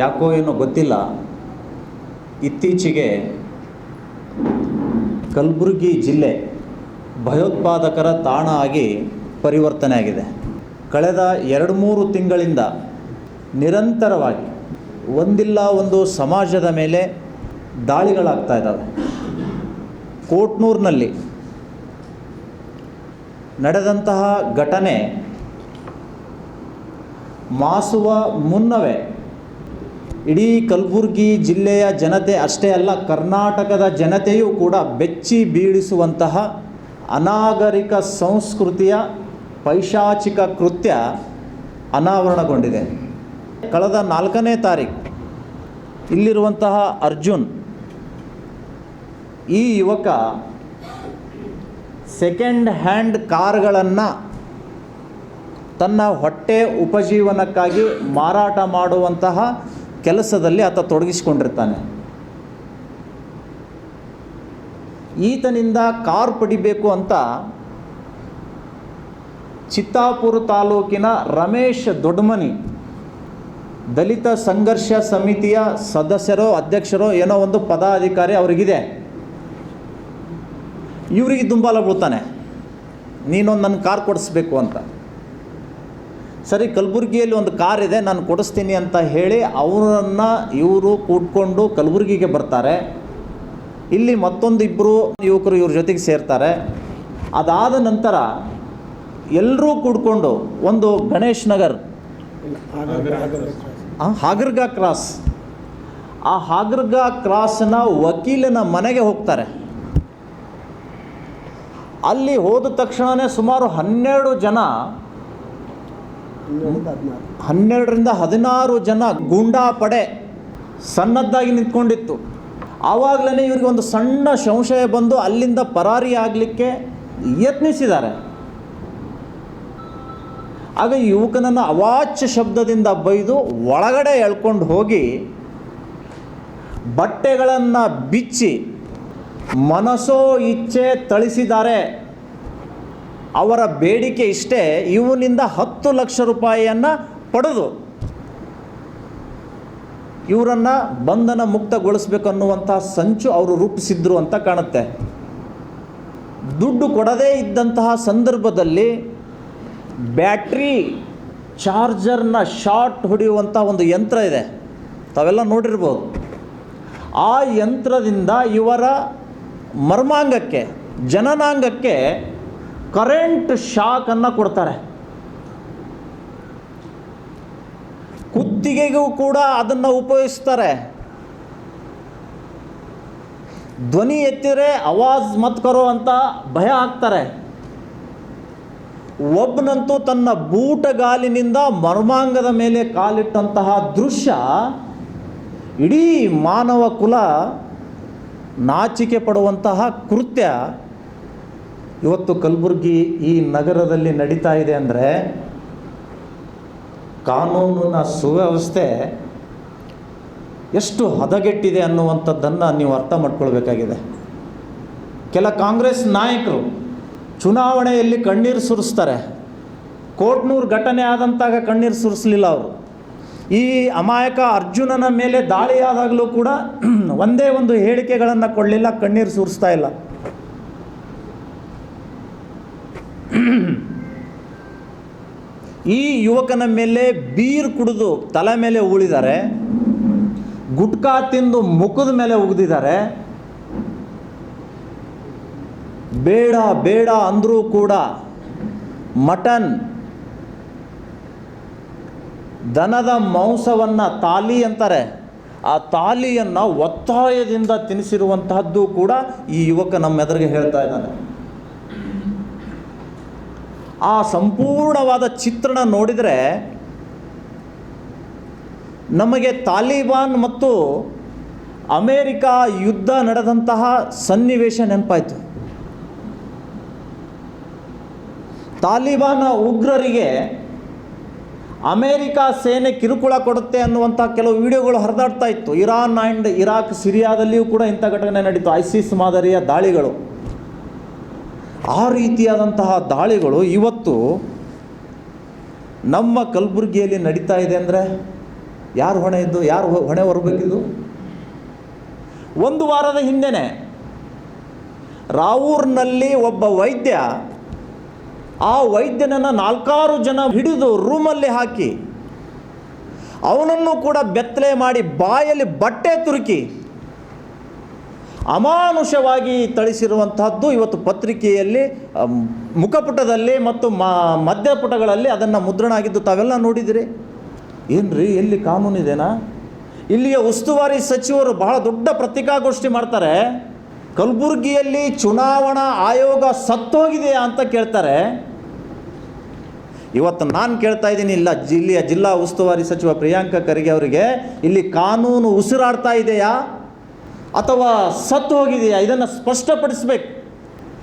ಯಾಕೋ ಏನೋ ಗೊತ್ತಿಲ್ಲ, ಇತ್ತೀಚೆಗೆ ಕಲಬುರಗಿ ಜಿಲ್ಲೆ ಭಯೋತ್ಪಾದಕರ ತಾಣ ಆಗಿ ಪರಿವರ್ತನೆ ಆಗಿದೆ. ಕಳೆದ 2-3 ತಿಂಗಳಿಂದ ನಿರಂತರವಾಗಿ ಒಂದಿಲ್ಲ ಒಂದು ಸಮಾಜದ ಮೇಲೆ ದಾಳಿಗಳಾಗ್ತಾ ಇದ್ದಾವೆ. ಕೋಟ್ನೂರಿನಲ್ಲಿ ನಡೆದಂತಹ ಘಟನೆ ಮಾಸುವ ಮುನ್ನವೇ ಇಡೀ ಕಲಬುರಗಿ ಜಿಲ್ಲೆಯ ಜನತೆ ಅಷ್ಟೇ ಅಲ್ಲ, ಕರ್ನಾಟಕದ ಜನತೆಯೂ ಕೂಡ ಬೆಚ್ಚಿ ಬೀಳಿಸುವಂತಹ ಅನಾಗರಿಕ ಸಂಸ್ಕೃತಿಯ ಪೈಶಾಚಿಕ ಕೃತ್ಯ ಅನಾವರಣಗೊಂಡಿದೆ. ಕಳೆದ 4ನೇ ತಾರೀಕು ಇಲ್ಲಿರುವಂತಹ ಅರ್ಜುನ್, ಈ ಯುವಕ ಸೆಕೆಂಡ್ ಹ್ಯಾಂಡ್ ಕಾರ್ಗಳನ್ನು ತನ್ನ ಹೊಟ್ಟೆ ಉಪಜೀವನಕ್ಕಾಗಿ ಮಾರಾಟ ಮಾಡುವಂತಹ ಕೆಲಸದಲ್ಲಿ ಆತ ತೊಡಗಿಸಿಕೊಂಡಿರ್ತಾನೆ. ಈತನಿಂದ ಕಾರ್ ಪಡಿಬೇಕು ಅಂತ ಚಿತ್ತಾಪುರ ತಾಲೂಕಿನ ರಮೇಶ್ ದೊಡ್ಡಮನಿ ದಲಿತ ಸಂಘರ್ಷ ಸಮಿತಿಯ ಸದಸ್ಯರೋ ಅಧ್ಯಕ್ಷರೋ ಏನೋ ಒಂದು ಪದಾಧಿಕಾರಿ ಅವರಿಗಿದೆ. ಇವರಿಗೆ ದುಂಬಾಲ ಬೀಳ್ತಾನೆ, ನೀನೊಂದು ನನ್ನ ಕಾರ್ ಕೊಡಿಸ್ಬೇಕು ಅಂತ. ಸರಿ, ಕಲಬುರಗಿಯಲ್ಲಿ ಒಂದು ಕಾರ್ ಇದೆ, ನಾನು ಕೊಡಿಸ್ತೀನಿ ಅಂತ ಹೇಳಿ ಅವರನ್ನು ಇವರು ಕೂತ್ಕೊಂಡು ಕಲಬುರಗಿಗೆ ಬರ್ತಾರೆ. ಇಲ್ಲಿ ಮತ್ತೊಂದು 2 ಯುವಕರು ಇವ್ರ ಜೊತೆಗೆ ಸೇರ್ತಾರೆ. ಅದಾದ ನಂತರ ಎಲ್ಲರೂ ಕೂಡ್ಕೊಂಡು ಒಂದು ಗಣೇಶ್ ನಗರ್ ಹಾಗರ್ಗಾ ಕ್ರಾಸ್, ಆ ಹಾಗರ್ಗಾ ಕ್ರಾಸ್ನ ವಕೀಲನ ಮನೆಗೆ ಹೋಗ್ತಾರೆ. ಅಲ್ಲಿ ಹೋದ ತಕ್ಷಣವೇ ಸುಮಾರು 12 ಜನ, 12ರಿಂದ 16 ಜನ ಗೂಂಡಾ ಪಡೆ ಸನ್ನದ್ಧಾಗಿ ನಿಂತ್ಕೊಂಡಿತ್ತು. ಆವಾಗಲೇ ಇವರಿಗೆ ಒಂದು ಸಣ್ಣ ಸಂಶಯ ಬಂದು ಅಲ್ಲಿಂದ ಪರಾರಿ ಆಗಲಿಕ್ಕೆ ಯತ್ನಿಸಿದ್ದಾರೆ. ಆಗ ಯುವಕನನ್ನು ಅವಾಚ್ಯ ಶಬ್ದದಿಂದ ಬೈದು ಒಳಗಡೆ ಎಳ್ಕೊಂಡು ಹೋಗಿ ಬಟ್ಟೆಗಳನ್ನು ಬಿಚ್ಚಿ ಮನಸೋ ಇಚ್ಛೆ ಥಳಿಸಿದ್ದಾರೆ. ಅವರ ಬೇಡಿಕೆ ಇಷ್ಟೇ, ಇವನಿಂದ 10 ಲಕ್ಷ ರೂಪಾಯಿಯನ್ನು ಪಡೆದು ಇವರನ್ನು ಬಂಧನ ಮುಕ್ತಗೊಳಿಸಬೇಕನ್ನುವಂಥ ಸಂಚು ಅವರು ರೂಪಿಸಿದ್ರು ಅಂತ ಕಾಣುತ್ತೆ. ದುಡ್ಡು ಕೊಡದೇ ಇದ್ದಂತಹ ಸಂದರ್ಭದಲ್ಲಿ ಬ್ಯಾಟ್ರಿ ಚಾರ್ಜರ್ನ ಶಾರ್ಟ್ ಹೊಡೆಯುವಂಥ ಒಂದು ಯಂತ್ರ ಇದೆ, ತಾವೆಲ್ಲ ನೋಡಿರ್ಬೋದು. ಆ ಯಂತ್ರದಿಂದ ಇವರ ಮರ್ಮಾಂಗಕ್ಕೆ, ಜನನಾಂಗಕ್ಕೆ ಕರೆಂಟ್ ಶಾಕನ್ನು ಕೊಡ್ತಾರೆ. ಕುತ್ತಿಗೆಗೂ ಕೂಡ ಅದನ್ನು ಉಪಯೋಗಿಸ್ತಾರೆ. ಧ್ವನಿ ಎತ್ತಿದರೆ ಆವಾಜ್ ಮತ್ ಕರೋ ಅಂತ ಭಯ ಹಾಕ್ತಾರೆ. ಒಬ್ಬನಂತೂ ತನ್ನ ಬೂಟಗಾಲಿನಿಂದ ಮರ್ಮಾಂಗದ ಮೇಲೆ ಕಾಲಿಟ್ಟಂತಹ ದೃಶ್ಯ ಇಡೀ ಮಾನವ ಕುಲ ನಾಚಿಕೆ ಪಡುವಂತಹ ಕೃತ್ಯ ಇವತ್ತು ಕಲಬುರಗಿ ಈ ನಗರದಲ್ಲಿ ನಡೀತಾ ಇದೆ. ಅಂದರೆ ಕಾನೂನಿನ ಸುವ್ಯವಸ್ಥೆ ಎಷ್ಟು ಹದಗೆಟ್ಟಿದೆ ಅನ್ನುವಂಥದ್ದನ್ನು ನೀವು ಅರ್ಥ ಮಾಡ್ಕೊಳ್ಬೇಕಾಗಿದೆ. ಕೆಲ ಕಾಂಗ್ರೆಸ್ ನಾಯಕರು ಚುನಾವಣೆಯಲ್ಲಿ ಕಣ್ಣೀರು ಸುರಿಸ್ತಾರೆ. ಕೋಟ್ನೂರು ಘಟನೆ ಆದಂತಾಗ ಕಣ್ಣೀರು ಸುರಿಸಲಿಲ್ಲ ಅವರು. ಈ ಅಮಾಯಕ ಅರ್ಜುನನ ಮೇಲೆ ದಾಳಿಯಾದಾಗಲೂ ಕೂಡ ಒಂದೇ ಒಂದು ಹೇಳಿಕೆಗಳನ್ನು ಕೊಡಲಿಲ್ಲ, ಕಣ್ಣೀರು ಸುರಿಸ್ತಾ ಇಲ್ಲ. ಈ ಯುವಕನ ಮೇಲೆ ಬೀರ್ ಕುಡಿದು ತಲೆ ಮೇಲೆ ಉಳಿದ್ದಾರೆ, ಗುಟ್ಕಾ ತಿಂದು ಮುಖದ ಮೇಲೆ ಉಗಿದಿದ್ದಾರೆ. ಬೇಡ ಬೇಡ ಅಂದರೂ ಕೂಡ ಮಟನ್, ದನದ ಮಾಂಸವನ್ನು ತಾಲಿ ಅಂತಾರೆ, ಆ ತಾಲಿಯನ್ನು ಒತ್ತಾಯದಿಂದ ತಿನ್ನಿಸಿರುವಂತಹದ್ದು ಕೂಡ ಈ ಯುವಕ ನಮ್ಮ ಎದುರಿಗೆ ಹೇಳ್ತಾ ಇದ್ದಾನೆ. ಆ ಸಂಪೂರ್ಣವಾದ ಚಿತ್ರಣ ನೋಡಿದರೆ ನಮಗೆ ತಾಲಿಬಾನ್ ಮತ್ತು ಅಮೇರಿಕಾ ಯುದ್ಧ ನಡೆದಂತಹ ಸನ್ನಿವೇಶ ನೆನಪಾಯಿತು. ತಾಲಿಬಾನ್ ಉಗ್ರರಿಗೆ ಅಮೇರಿಕಾ ಸೇನೆ ಕಿರುಕುಳ ಕೊಡುತ್ತೆ ಅನ್ನುವಂಥ ಕೆಲವು ವಿಡಿಯೋಗಳು ಹರಿದಾಡ್ತಾ ಇತ್ತು. ಇರಾನ್ ಆ್ಯಂಡ್ ಇರಾಕ್, ಸಿರಿಯಾದಲ್ಲಿಯೂ ಕೂಡ ಇಂಥ ಘಟನೆ ನಡೀತು, ಐಸಿಸ್ ಮಾದರಿಯ ದಾಳಿಗಳು. ಆ ರೀತಿಯಾದಂತಹ ದಾಳಿಗಳು ಇವತ್ತು ನಮ್ಮ ಕಲಬುರಗಿಯಲ್ಲಿ ನಡೀತಾ ಇದೆ ಅಂದರೆ ಯಾರು ಹೊಣೆ ಇದ್ದು, ಯಾರು ಹೊಣೆ ಹೊರಬೇಕಿದ್ದು? ಒಂದು ವಾರದ ಹಿಂದೆಯೇ ರಾವೂರಿನಲ್ಲಿ ಒಬ್ಬ ವೈದ್ಯ, ಆ ವೈದ್ಯನನ್ನು 4 ಜನ ಹಿಡಿದು ರೂಮಲ್ಲಿ ಹಾಕಿ ಅವನನ್ನು ಕೂಡ ಬೆತ್ತಲೆ ಮಾಡಿ ಬಾಯಲ್ಲಿ ಬಟ್ಟೆ ತುರುಕಿ ಅಮಾನುಷವಾಗಿ ಥಳಿಸಿರುವಂತಹದ್ದು ಇವತ್ತು ಪತ್ರಿಕೆಯಲ್ಲಿ, ಮುಖಪುಟದಲ್ಲಿ ಮತ್ತು ಮಧ್ಯಪುಟಗಳಲ್ಲಿ ಅದನ್ನು ಮುದ್ರಣ ಆಗಿದ್ದು ತಾವೆಲ್ಲ ನೋಡಿದಿರಿ. ಏನ್ರಿ, ಎಲ್ಲಿ ಕಾನೂನಿದೆನಾ? ಇಲ್ಲಿಯ ಉಸ್ತುವಾರಿ ಸಚಿವರು ಬಹಳ ದೊಡ್ಡ ಪತ್ರಿಕಾಗೋಷ್ಠಿ ಮಾಡ್ತಾರೆ, ಕಲಬುರಗಿಯಲ್ಲಿ ಚುನಾವಣಾ ಆಯೋಗ ಸತ್ತೋಗಿದೆಯಾ ಅಂತ ಕೇಳ್ತಾರೆ. ಇವತ್ತು ನಾನು ಕೇಳ್ತಾ ಇದ್ದೀನಿ, ಇಲ್ಲಿಯ ಜಿಲ್ಲಾ ಉಸ್ತುವಾರಿ ಸಚಿವ ಪ್ರಿಯಾಂಕ ಖರ್ಗೆ ಅವರಿಗೆ, ಇಲ್ಲಿ ಕಾನೂನು ಉಸಿರಾಡ್ತಾ ಇದೆಯಾ ಅಥವಾ ಸತ್ತು ಹೋಗಿದೆಯಾ? ಇದನ್ನು ಸ್ಪಷ್ಟಪಡಿಸಬೇಕು.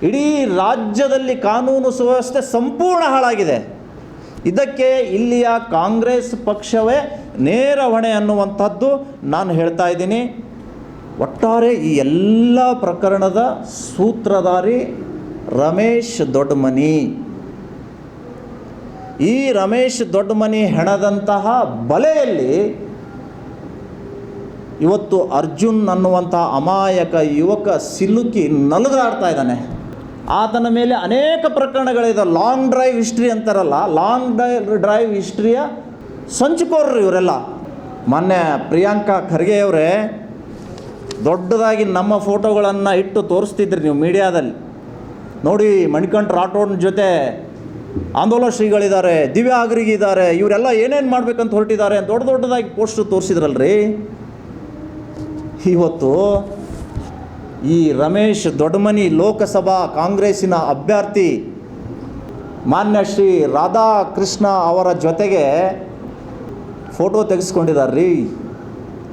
ಇಡೀ ರಾಜ್ಯದಲ್ಲಿ ಕಾನೂನು ಸುವ್ಯವಸ್ಥೆ ಸಂಪೂರ್ಣ ಹಾಳಾಗಿದೆ. ಇದಕ್ಕೆ ಇಲ್ಲಿಯ ಕಾಂಗ್ರೆಸ್ ಪಕ್ಷವೇ ನೇರ ಹೊಣೆ ಅನ್ನುವಂಥದ್ದು ನಾನು ಹೇಳ್ತಾ ಇದ್ದೀನಿ. ಒಟ್ಟಾರೆ ಈ ಎಲ್ಲ ಪ್ರಕರಣದ ಸೂತ್ರಧಾರಿ ರಮೇಶ್ ದೊಡ್ಡಮನಿ. ಈ ರಮೇಶ್ ದೊಡ್ಡಮನಿ ಹೆಣದಂತಹ ಬಲೆಯಲ್ಲಿ ಇವತ್ತು ಅರ್ಜುನ್ ಅನ್ನುವಂಥ ಅಮಾಯಕ ಯುವಕ ಸಿಲುಕಿ ನಲುಗಾಡ್ತಾ ಇದ್ದಾನೆ. ಆತನ ಮೇಲೆ ಅನೇಕ ಪ್ರಕರಣಗಳಿದೆ. ಲಾಂಗ್ ಡ್ರೈವ್ ಹಿಸ್ಟ್ರಿ ಅಂತಾರಲ್ಲ, ಲಾಂಗ್ ಡ್ರೈವ್ ಹಿಸ್ಟ್ರಿಯ ಸಂಚುಕೋರರು ಇವರೆಲ್ಲ. ಮೊನ್ನೆ ಪ್ರಿಯಾಂಕಾ ಖರ್ಗೆಯವರೇ ದೊಡ್ಡದಾಗಿ ನಮ್ಮ ಫೋಟೋಗಳನ್ನು ಇಟ್ಟು ತೋರಿಸ್ತಿದ್ರಿ ನೀವು ಮೀಡಿಯಾದಲ್ಲಿ. ನೋಡಿ, ಮಣಿಕಂಠ ರಾಠೋಡ್ನ ಜೊತೆ ಆಂದೋಲನ ಶ್ರೀಗಳಿದ್ದಾರೆ, ದಿವ್ಯಾ ಆಗ್ರಿಗೆ ಇದ್ದಾರೆ, ಇವರೆಲ್ಲ ಏನೇನು ಮಾಡಬೇಕಂತ ಹೊರಟಿದ್ದಾರೆ ಅಂತ ದೊಡ್ಡದಾಗಿ ಪೋಸ್ಟು ತೋರಿಸಿದ್ರಲ್ರಿ. ಇವತ್ತು ಈ ರಮೇಶ್ ದೊಡ್ಡಮನಿ ಲೋಕಸಭಾ ಕಾಂಗ್ರೆಸ್ಸಿನ ಅಭ್ಯರ್ಥಿ ಮಾನ್ಯ ಶ್ರೀ ರಾಧಾಕೃಷ್ಣ ಅವರ ಜೊತೆಗೆ ಫೋಟೋ ತೆಗೆಸ್ಕೊಂಡಿದ್ದಾರ್ರಿ.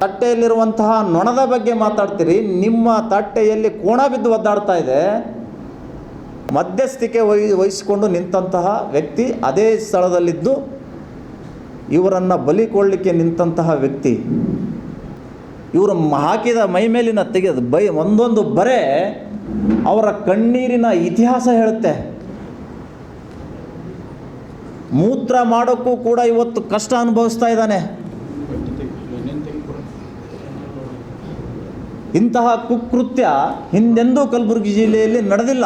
ತಟ್ಟೆಯಲ್ಲಿರುವಂತಹ ನೊಣದ ಬಗ್ಗೆ ಮಾತಾಡ್ತೀರಿ, ನಿಮ್ಮ ತಟ್ಟೆಯಲ್ಲಿ ಕೋಣ ಬಿದ್ದು ಒದ್ದಾಡ್ತಾ ಇದೆ. ಮಧ್ಯಸ್ಥಿಕೆ ವಹಿಸಿಕೊಂಡು ನಿಂತಹ ವ್ಯಕ್ತಿ ಅದೇ ಸ್ಥಳದಲ್ಲಿದ್ದು ಇವರನ್ನು ಬಲಿ ಕೊಡಲಿಕ್ಕೆ ನಿಂತಹ ವ್ಯಕ್ತಿ. ಇವರು ಹಾಕಿದ ಮೈ ಮೇಲಿನ ತೆಗೆದು ಒಂದೊಂದು ಬರೆ ಅವರ ಕಣ್ಣೀರಿನ ಇತಿಹಾಸ ಹೇಳುತ್ತೆ. ಮೂತ್ರ ಮಾಡೋಕ್ಕೂ ಕೂಡ ಇವತ್ತು ಕಷ್ಟ ಅನುಭವಿಸ್ತಾ ಇದ್ದಾನೆ. ಇಂತಹ ಕುಕೃತ್ಯ ಹಿಂದೆಂದೂ ಕಲಬುರಗಿ ಜಿಲ್ಲೆಯಲ್ಲಿ ನಡೆದಿಲ್ಲ.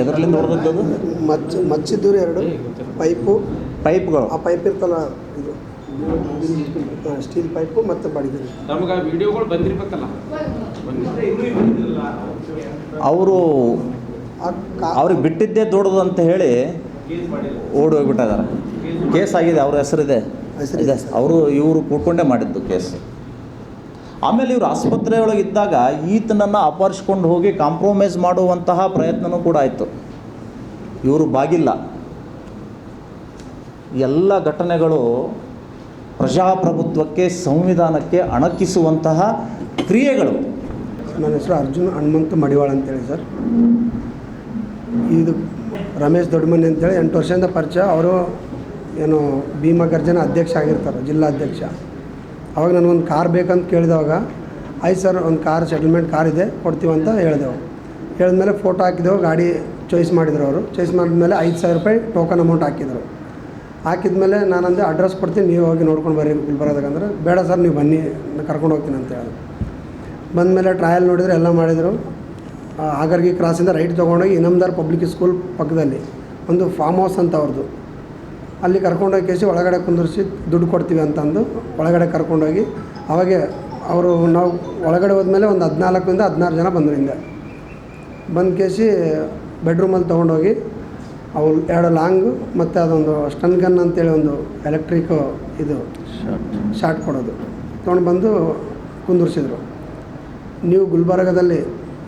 ಎದರಲ್ಲಿಂದ ಹೊಡೆದದ್ದು? ಮಚ್ಚಿದ್ದೂರು 2 ಪೈಪ್ಗಳು. ಆ ಪೈಪ್ ಇರ್ತಲ್ಲ, ಇದು ಸ್ಟೀಲ್ ಪೈಪು ಮತ್ತು ಬಡಿದ್ರು. ನಮಗೆ ವಿಡಿಯೋಗಳು ಬಂದಿರ್ಬೇಕಲ್ಲ, ಅವ್ರಿಗೆ ಬಿಟ್ಟಿದ್ದೇ ದೊಡ್ಡದು ಅಂತ ಹೇಳಿ ಓಡಿ ಹೋಗ್ಬಿಟ್ಟಿದ್ದಾರೆ. ಕೇಸ್ ಆಗಿದೆ, ಅವ್ರ ಹೆಸರಿದೆ, ಇವರು ಕೂತ್ಕೊಂಡೇ ಮಾಡಿದ್ದು ಕೇಸ್. ಆಮೇಲೆ ಇವರು ಆಸ್ಪತ್ರೆಯೊಳಗೆ ಇದ್ದಾಗ ಈತನನ್ನು ಅಪಹರಿಸ್ಕೊಂಡು ಹೋಗಿ ಕಾಂಪ್ರಮೈಸ್ ಮಾಡುವಂತಹ ಪ್ರಯತ್ನವೂ ಕೂಡ ಆಯಿತು. ಇವರು ಬಾಗಿಲ್ಲ. ಎಲ್ಲ ಘಟನೆಗಳು ಪ್ರಜಾಪ್ರಭುತ್ವಕ್ಕೆ, ಸಂವಿಧಾನಕ್ಕೆ ಅಣಕಿಸುವಂತಹ ಕ್ರಿಯೆಗಳು. ನನ್ನ ಹೆಸರು ಅರ್ಜುನ್ ಹನುಮಂತ ಮಡಿವಾಳ ಅಂತೇಳಿ ಸರ್. ಇದು ರಮೇಶ್ ದೊಡ್ಡಮನಿ ಅಂತೇಳಿ 8 ವರ್ಷದಿಂದ ಪರಿಚಯ. ಅವರು ಏನು ಭೀಮಾ ಗರ್ಜನ ಅಧ್ಯಕ್ಷ ಆಗಿರ್ತಾರೆ, ಜಿಲ್ಲಾ ಅಧ್ಯಕ್ಷ. ಅವಾಗ ನನಗೊಂದು ಕಾರ್ ಬೇಕಂತ ಕೇಳಿದವಾಗ, ಆಯ್ತು ಸರ್, ಒಂದು ಕಾರ್ ಸೆಟಲ್ಮೆಂಟ್ ಕಾರ್ ಇದೆ, ಕೊಡ್ತೀವಂತ ಹೇಳಿದೆವು. ಹೇಳಿದ್ಮೇಲೆ ಫೋಟೋ ಹಾಕಿದೆವು, ಗಾಡಿ ಚಾಯ್ಸ್ ಮಾಡಿದ್ರು ಅವರು. ಚಾಯ್ಸ್ ಮಾಡಿದ್ಮೇಲೆ 5,000 ರೂಪಾಯಿ ಟೋಕನ್ ಅಮೌಂಟ್ ಹಾಕಿದರು. ಹಾಕಿದ್ಮೇಲೆ ನಾನಂದೆ ಅಡ್ರೆಸ್ ಕೊಡ್ತೀನಿ, ನೀವು ಹೋಗಿ ನೋಡ್ಕೊಂಡು ಬರ್ರಿ ಗುಲ್ಬರ್ಗದಾಗಂದ್ರೆ, ಬೇಡ ಸರ್ ನೀವು ಬನ್ನಿ, ಕರ್ಕೊಂಡು ಹೋಗ್ತೀನಿ ಅಂತ ಹೇಳಿದ್ರು. ಬಂದಮೇಲೆ ಟ್ರಯಲ್ ನೋಡಿದರೆ ಎಲ್ಲ ಮಾಡಿದರು. ಆಗರ್ಗಿ ಕ್ರಾಸಿಂದ ರೈಟ್ ತೊಗೊಂಡೋಗಿ ಇನಾಮದಾರ್ ಪಬ್ಲಿಕ್ ಸ್ಕೂಲ್ ಪಕ್ಕದಲ್ಲಿ ಒಂದು ಫಾರ್ಮ್ ಹೌಸ್ ಅಂತ ಅವ್ರದ್ದು, ಅಲ್ಲಿ ಕರ್ಕೊಂಡೋಗಿ ಕೇಸಿ ಒಳಗಡೆ ಕುಂದಿರಿಸಿ ದುಡ್ಡು ಕೊಡ್ತೀವಿ ಅಂತಂದು ಒಳಗಡೆ ಕರ್ಕೊಂಡೋಗಿ, ಅವಾಗೆ ಅವರು ನಾವು ಒಳಗಡೆ ಹೋದ್ಮೇಲೆ ಒಂದು 14ರಿಂದ 16 ಜನ ಬಂದರು. ಹಿಂದೆ ಬಂದು ಕೇಸಿ ಬೆಡ್ರೂಮಲ್ಲಿ ತೊಗೊಂಡೋಗಿ ಅವು 2 ಲಾಂಗು ಮತ್ತು ಅದೊಂದು ಸ್ಟನ್ ಗನ್ ಅಂತೇಳಿ ಒಂದು ಎಲೆಕ್ಟ್ರಿಕ್ ಇದು ಶಾರ್ಟ್ ಕೊಡೋದು ತೊಗೊಂಡು ಬಂದು ಕುಂದಿರಿಸಿದ್ರು. ನೀವು ಗುಲ್ಬರ್ಗದಲ್ಲಿ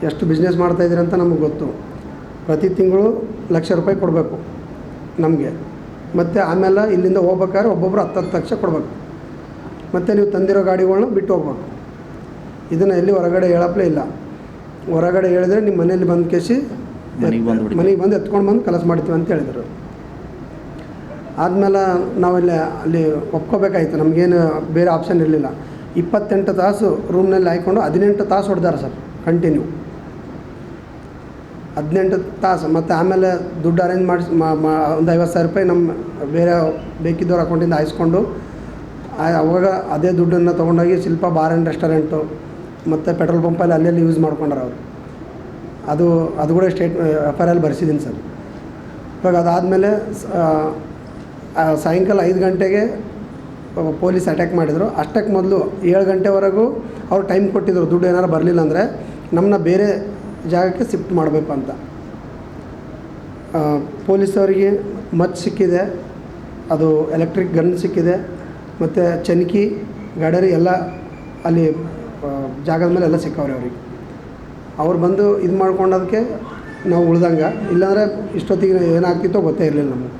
ಎಷ್ಟು ಬಿಸ್ನೆಸ್ ಮಾಡ್ತಾಯಿದ್ದೀರಿ ಅಂತ ನಮಗೆ ಗೊತ್ತು. ಪ್ರತಿ ತಿಂಗಳು ₹1,00,000 ಕೊಡಬೇಕು ನಮಗೆ. ಮತ್ತು ಆಮೇಲೆ ಇಲ್ಲಿಂದ ಹೋಗ್ಬೇಕಾದ್ರೆ ಒಬ್ಬೊಬ್ಬರು 10 ಲಕ್ಷ ಕೊಡಬೇಕು. ಮತ್ತು ನೀವು ತಂದಿರೋ ಗಾಡಿಗಳನ್ನ ಬಿಟ್ಟು ಹೋಗ್ಬೇಕು. ಇದನ್ನು ಎಲ್ಲಿ ಹೊರಗಡೆ ಹೇಳಪ್ಲೇ ಇಲ್ಲ. ಹೊರಗಡೆ ಹೇಳಿದ್ರೆ ನಿಮ್ಮ ಮನೇಲಿ ಬಂದು ಕೇಸಿ ಮನೆಗೆ ಬಂದು ಎತ್ಕೊಂಡು ಬಂದು ಕೆಲಸ ಮಾಡ್ತೀವಿ ಅಂತ ಹೇಳಿದರು. ಆದಮೇಲೆ ನಾವಲ್ಲಿ ಅಲ್ಲಿ ಒಪ್ಕೋಬೇಕಾಯಿತು. ನಮಗೇನು ಬೇರೆ ಆಪ್ಷನ್ ಇರಲಿಲ್ಲ. 28 ತಾಸು ರೂಮ್ನಲ್ಲಿ ಹಾಕ್ಕೊಂಡು 18 ತಾಸು ಹೊಡೆದಾರೆ ಸರ್ ಕಂಟಿನ್ಯೂ 18 ತಾಸು. ಮತ್ತು ಆಮೇಲೆ ದುಡ್ಡು ಅರೇಂಜ್ ಮಾಡಿಸಿ ಒಂದು ₹50,000 ನಮ್ಮ ಬೇರೆ ಬೇಕಿದ್ದವ್ರ ಅಕೌಂಟಿಂದ ಹಾಯಿಸ್ಕೊಂಡು ಅವಾಗ ಅದೇ ದುಡ್ಡನ್ನು ತೊಗೊಂಡೋಗಿ ಶಿಲ್ಪ ಬಾರ್ ಆ್ಯಂಡ್ ರೆಸ್ಟೋರೆಂಟು ಮತ್ತು ಪೆಟ್ರೋಲ್ ಪಂಪಲ್ಲಿ ಅಲ್ಲೆಲ್ಲಿ ಯೂಸ್ ಮಾಡ್ಕೊಂಡ್ರು ಅವರು. ಅದು ಕೂಡ FIR ಬರೆಸಿದ್ದೀನಿ ಸರ್. ಇವಾಗ ಅದಾದಮೇಲೆ ಸಾಯಂಕಾಲ 5 ಗಂಟೆಗೆ ಪೊಲೀಸ್ ಅಟ್ಯಾಕ್ ಮಾಡಿದರು. ಅಷ್ಟಕ್ಕೆ ಮೊದಲು 7 ಗಂಟೆವರೆಗೂ ಅವ್ರು ಟೈಮ್ ಕೊಟ್ಟಿದ್ದರು. ದುಡ್ಡು ಏನಾರು ಬರಲಿಲ್ಲ ಅಂದರೆ ನಮ್ಮನ್ನ ಬೇರೆ ಜಾಗಕ್ಕೆ ಶಿಫ್ಟ್ ಮಾಡಬೇಕು ಅಂತ. ಪೊಲೀಸವರಿಗೆ ಮದ್ದು ಸಿಕ್ಕಿದೆ, ಅದು ಎಲೆಕ್ಟ್ರಿಕ್ ಗನ್ ಸಿಕ್ಕಿದೆ, ಮತ್ತು ಚನ್ಕಿ ಗಡರಿ ಎಲ್ಲ ಅಲ್ಲಿ ಜಾಗದ ಮೇಲೆ ಎಲ್ಲ ಸಿಕ್ಕವ್ರೆ ಅವ್ರಿಗೆ. ಅವ್ರು ಬಂದು ಇದು ಮಾಡ್ಕೊಂಡೋದಕ್ಕೆ ನಾವು ಉಳ್ದಂಗೆ, ಇಲ್ಲಾಂದರೆ ಇಷ್ಟೊತ್ತಿಗೆ ಏನಾಗ್ತಿತ್ತೋ ಗೊತ್ತೇ ಇರಲಿಲ್ಲ ನಮಗೆ.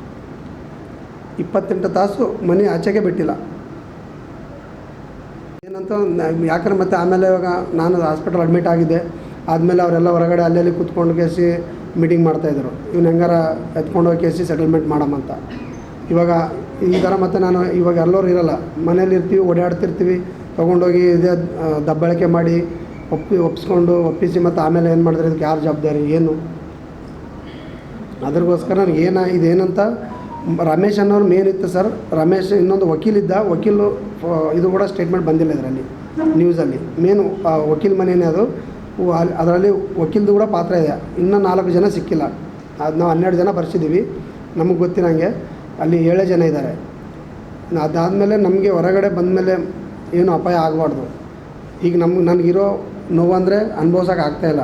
28 ತಾಸು ಮನೆ ಆಚೆಗೆ ಬಿಟ್ಟಿಲ್ಲ. ಏನಂತ ಯಾಕಂದ್ರೆ ಮತ್ತು ಆಮೇಲೆ ಇವಾಗ ನಾನು ಹಾಸ್ಪಿಟಲ್ ಅಡ್ಮಿಟ್ ಆಗಿದ್ದೆ. ಆದಮೇಲೆ ಅವರೆಲ್ಲ ಹೊರಗಡೆ ಅಲ್ಲೆಲ್ಲಿ ಕೂತ್ಕೊಂಡು ಕೇಸಿ ಮೀಟಿಂಗ್ ಮಾಡ್ತಾಯಿದ್ರು, ಇವ್ನು ಹೆಂಗಾರ ಎತ್ಕೊಂಡೋಗಿ ಕೇಸಿ ಸೆಟಲ್ಮೆಂಟ್ ಮಾಡಮಂತ. ಇವಾಗ ಈ ಥರ ಮತ್ತು ನಾನು ಇವಾಗ ಎಲ್ಲರೂ ಇರೋಲ್ಲ, ಮನೇಲಿ ಇರ್ತೀವಿ, ಓಡಾಡ್ತಿರ್ತೀವಿ, ತೊಗೊಂಡೋಗಿ ಇದೇ ದಬ್ಬಾಳಿಕೆ ಮಾಡಿ ಒಪ್ಪಿಸಿ ಮತ್ತು ಆಮೇಲೆ ಏನು ಮಾಡಿದ್ರೆ ಇದಕ್ಕೆ ಯಾರು ಜವಾಬ್ದಾರಿ ಏನು? ಅದ್ರಗೋಸ್ಕರ ನನಗೆ ಇದೇನಂತ ರಮೇಶ್ ಅನ್ನೋರು ಮೇನ್ ಇತ್ತು ಸರ್. ರಮೇಶ್ ಇನ್ನೊಂದು ವಕೀಲಿದ್ದ, ವಕೀಲು ಇದು ಕೂಡ ಸ್ಟೇಟ್ಮೆಂಟ್ ಬಂದಿಲ್ಲ ಇದರಲ್ಲಿ ನ್ಯೂಸಲ್ಲಿ. ಮೇನು ವಕೀಲ್ ಮನೆಯೇ ಅದು. ಅದರಲ್ಲಿ ವಕೀಲ್ದು ಕೂಡ ಪಾತ್ರ ಇದೆ. ಇನ್ನೂ 4 ಜನ ಸಿಕ್ಕಿಲ್ಲ. ಅದು ನಾವು 12 ಜನ ಬರ್ಸಿದ್ದೀವಿ ನಮಗೆ ಗೊತ್ತಿರೋಂಗೆ. ಅಲ್ಲಿ 7 ಜನ ಇದ್ದಾರೆ. ಅದಾದಮೇಲೆ ನಮಗೆ ಹೊರಗಡೆ ಬಂದಮೇಲೆ ಏನು ಅಪಾಯ ಆಗಬಾರ್ದು. ಈಗ ನನಗಿರೋ ನೋವಂದರೆ ಅನುಭವಿಸೋಕೆ ಆಗ್ತಾಯಿಲ್ಲ.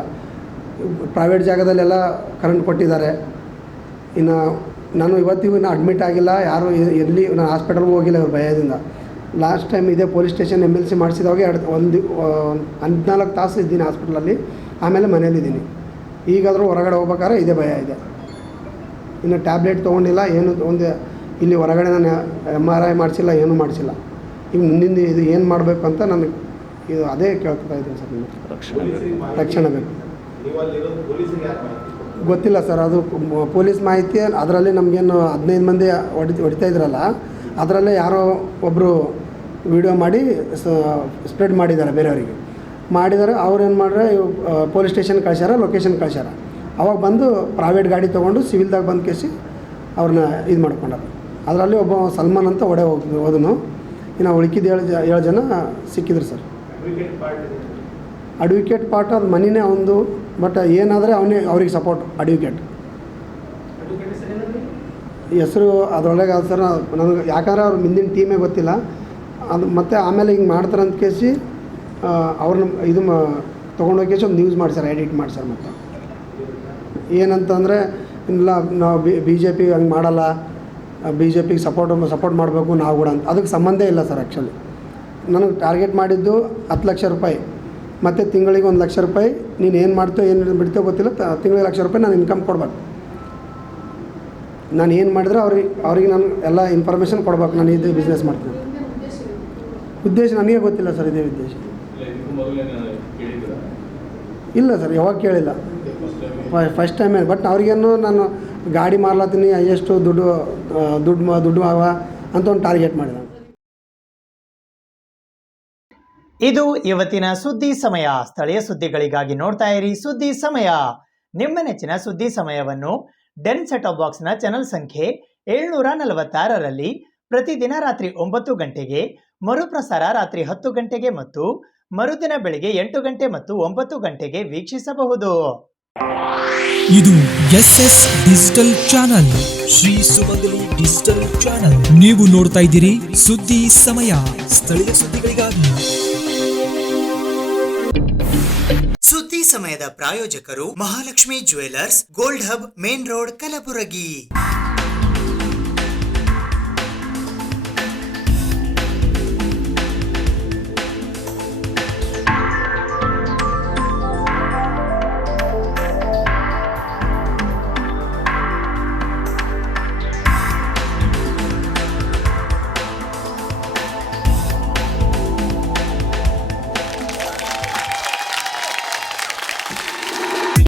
ಪ್ರೈವೇಟ್ ಜಾಗದಲ್ಲೆಲ್ಲ ಕರೆಂಟ್ ಕೊಟ್ಟಿದ್ದಾರೆ. ಇನ್ನು ನಾನು ಇವತ್ತಿಗೂ ಇನ್ನೂ ಅಡ್ಮಿಟ್ ಆಗಿಲ್ಲ, ಯಾರು ಎಲ್ಲಿ ನಾನು ಹಾಸ್ಪಿಟಲ್ಗೆ ಹೋಗಿಲ್ಲ ಇವ್ರ ಭಯದಿಂದ. ಲಾಸ್ಟ್ ಟೈಮ್ ಇದೇ ಪೊಲೀಸ್ ಸ್ಟೇಷನ್ MLC ಮಾಡಿಸಿದಾಗ 14 ತಾಸು ಇದ್ದೀನಿ ಹಾಸ್ಪಿಟಲಲ್ಲಿ, ಆಮೇಲೆ ಮನೇಲಿದ್ದೀನಿ. ಈಗಾದರೂ ಹೊರಗಡೆ ಹೋಗ್ಬೇಕಾದ್ರೆ ಇದೇ ಭಯ ಇದೆ. ಇನ್ನು ಟ್ಯಾಬ್ಲೆಟ್ ತೊಗೊಂಡಿಲ್ಲ, ಏನು ಒಂದು ಇಲ್ಲಿ ಹೊರಗಡೆ ನಾನು MRI ಮಾಡಿಸಿಲ್ಲ, ಏನೂ ಮಾಡಿಸಿಲ್ಲ. ಈಗ ಮುಂದಿನ ಇದು ಏನು ಮಾಡಬೇಕು ಅಂತ ನನಗೆ ಇದು ಅದೇ ಕೇಳ್ತಾ ಇದ್ದೀನಿ ಸರ್. ನಿಮಗೆ ರಕ್ಷಣೆ ಬೇಕು. ಗೊತ್ತಿಲ್ಲ ಸರ್, ಅದು ಪೊಲೀಸ್ ಮಾಹಿತಿ. ಅದರಲ್ಲಿ ನಮಗೇನು 15 ಮಂದಿ ಹೊಡಿತಾ ಇದ್ರಲ್ಲ, ಅದರಲ್ಲೇ ಯಾರೋ ಒಬ್ಬರು ವಿಡಿಯೋ ಮಾಡಿ ಸ್ಪ್ರೆಡ್ ಮಾಡಿದ್ದಾರೆ, ಬೇರೆಯವರಿಗೆ ಮಾಡಿದ್ದಾರೆ. ಅವ್ರೇನು ಮಾಡ್ರೆ ಪೊಲೀಸ್ ಸ್ಟೇಷನ್ ಕಳ್ಸ್ಯಾರ, ಲೊಕೇಶನ್ ಕಳ್ಸ್ಯಾರ. ಅವಾಗ ಬಂದು ಪ್ರೈವೇಟ್ ಗಾಡಿ ತೊಗೊಂಡು ಸಿವಿಲ್ದಾಗ ಬಂದು ಕೇಸಿ ಅವ್ರನ್ನ ಇದು ಮಾಡ್ಕೊಂಡಾರ. ಅದರಲ್ಲಿ ಒಬ್ಬ ಸಲ್ಮಾನ್ ಅಂತ ಹೋದನು. ಇನ್ನು ಉಳ್ಕಿದ 7 ಜನ ಸಿಕ್ಕಿದ್ರು ಸರ್. ಅಡ್ವೊಕೇಟ್ ಪಾರ್ಟ್ ಅದು ಮನಿನೇ ಅವನದು, ಬಟ್ ಏನಾದರೆ ಅವ್ರಿಗೆ ಸಪೋರ್ಟ್ ಅಡ್ವೊಕೇಟ್ ಹೆಸರು ಅದರೊಳಗೆ ಅದು ಸರ್. ನನಗೆ ಯಾಕಂದ್ರೆ ಅವ್ರ ಮುಂದಿನ ಟೀಮೇ ಗೊತ್ತಿಲ್ಲ ಅದು. ಮತ್ತು ಆಮೇಲೆ ಹಿಂಗೆ ಮಾಡ್ತಾರಂತ ಕೇಸಿ ಅವ್ರನ್ನ ಇದು ತೊಗೊಂಡೋಗಿ ಕೇಸಿ ಒಂದು ನ್ಯೂಸ್ ಮಾಡ್ತಾರೆ, ಎಡಿಟ್ ಮಾಡ್ತಾರೆ. ಮತ್ತು ಏನಂತಂದರೆ ಇಲ್ಲ ನಾವು BJP ಹಂಗೆ ಮಾಡಲ್ಲ, BJPಗೆ ಸಪೋರ್ಟ್ ಮಾಡಬೇಕು ನಾವು ಕೂಡ ಅಂತ. ಅದಕ್ಕೆ ಸಂಬಂಧ ಇಲ್ಲ ಸರ್. ಆ್ಯಕ್ಚುಲಿ ನನಗೆ ಟಾರ್ಗೆಟ್ ಮಾಡಿದ್ದು ₹10,00,000 ಮತ್ತು ತಿಂಗಳಿಗೆ ₹1,00,000. ನೀನು ಏನು ಮಾಡ್ತೋ ಏನು ಬಿಡ್ತೋ ಗೊತ್ತಿಲ್ಲ, ತಿಂಗಳಿಗೆ ₹1,00,000 ನಾನು ಇನ್ಕಮ್ ಕೊಡ್ಬೇಕು. ನಾನು ಏನು ಮಾಡಿದ್ರೆ ಅವ್ರಿಗೆ ನಾನು ಎಲ್ಲ ಇನ್ಫಾರ್ಮೇಷನ್ ಕೊಡ್ಬೇಕು, ನಾನು ಇದು ಬಿಸ್ನೆಸ್ ಮಾಡ್ತೀನಿ. ಉದ್ದೇಶ ನನಗೆ ಗೊತ್ತಿಲ್ಲ ಸರ್, ಇದೇ ಉದ್ದೇಶ ಇಲ್ಲ ಸರ್, ಯಾವಾಗ ಕೇಳಿಲ್ಲ, ಫಸ್ಟ್ ಟೈಮೇ. ಬಟ್ ಅವ್ರಿಗೇನು ನಾನು ಗಾಡಿ ಮಾರ್ಲತ್ತೀನಿ, ಎಷ್ಟು ದುಡ್ಡು ಆವ ಅಂತ ಒಂದು ಟಾರ್ಗೆಟ್ ಮಾಡಿದ. ಇದು ಇವತ್ತಿನ ಸುದ್ದಿ ಸಮಯ. ಸ್ಥಳೀಯ ಸುದ್ದಿಗಳಿಗಾಗಿ ನೋಡ್ತಾ ಇರಿ ಸುದ್ದಿ ಸಮಯ. ನಿಮ್ಮ ನೆಚ್ಚಿನ ಸುದ್ದಿ ಸಮಯವನ್ನು ಡೆನ್ ಸೆಟ್ ಆಫ್ ಬಾಕ್ಸ್ನ ಚಾನಲ್ ಸಂಖ್ಯೆ 746ರಲ್ಲಿ ಪ್ರತಿದಿನ ರಾತ್ರಿ 9 ಗಂಟೆಗೆ, ಮರುಪ್ರಸಾರ ರಾತ್ರಿ 10 ಗಂಟೆಗೆ ಮತ್ತು ಮರುದಿನ ಬೆಳಿಗ್ಗೆ 8 ಗಂಟೆ ಮತ್ತು 9 ಗಂಟೆಗೆ ವೀಕ್ಷಿಸಬಹುದು. ಇದು SS ಡಿಜಿಟಲ್ ಚಾನಲ್, ಶ್ರೀ ಸುಮಂಗಲಿ ಡಿಜಿಟಲ್ ಚಾನಲ್. ನೀವು ನೋಡ್ತಾ ಇದ್ದೀರಿ ಸುದ್ದಿ ಸಮಯ, ಸ್ಥಳೀಯ ಸುದ್ದಿಗಳಿಗಾಗಿ. ಸುದ್ದಿ ಸಮಯದ ಪ್ರಾಯೋಜಕರು Mahalakshmi jewellers, gold hub, main road, Kalaburagi.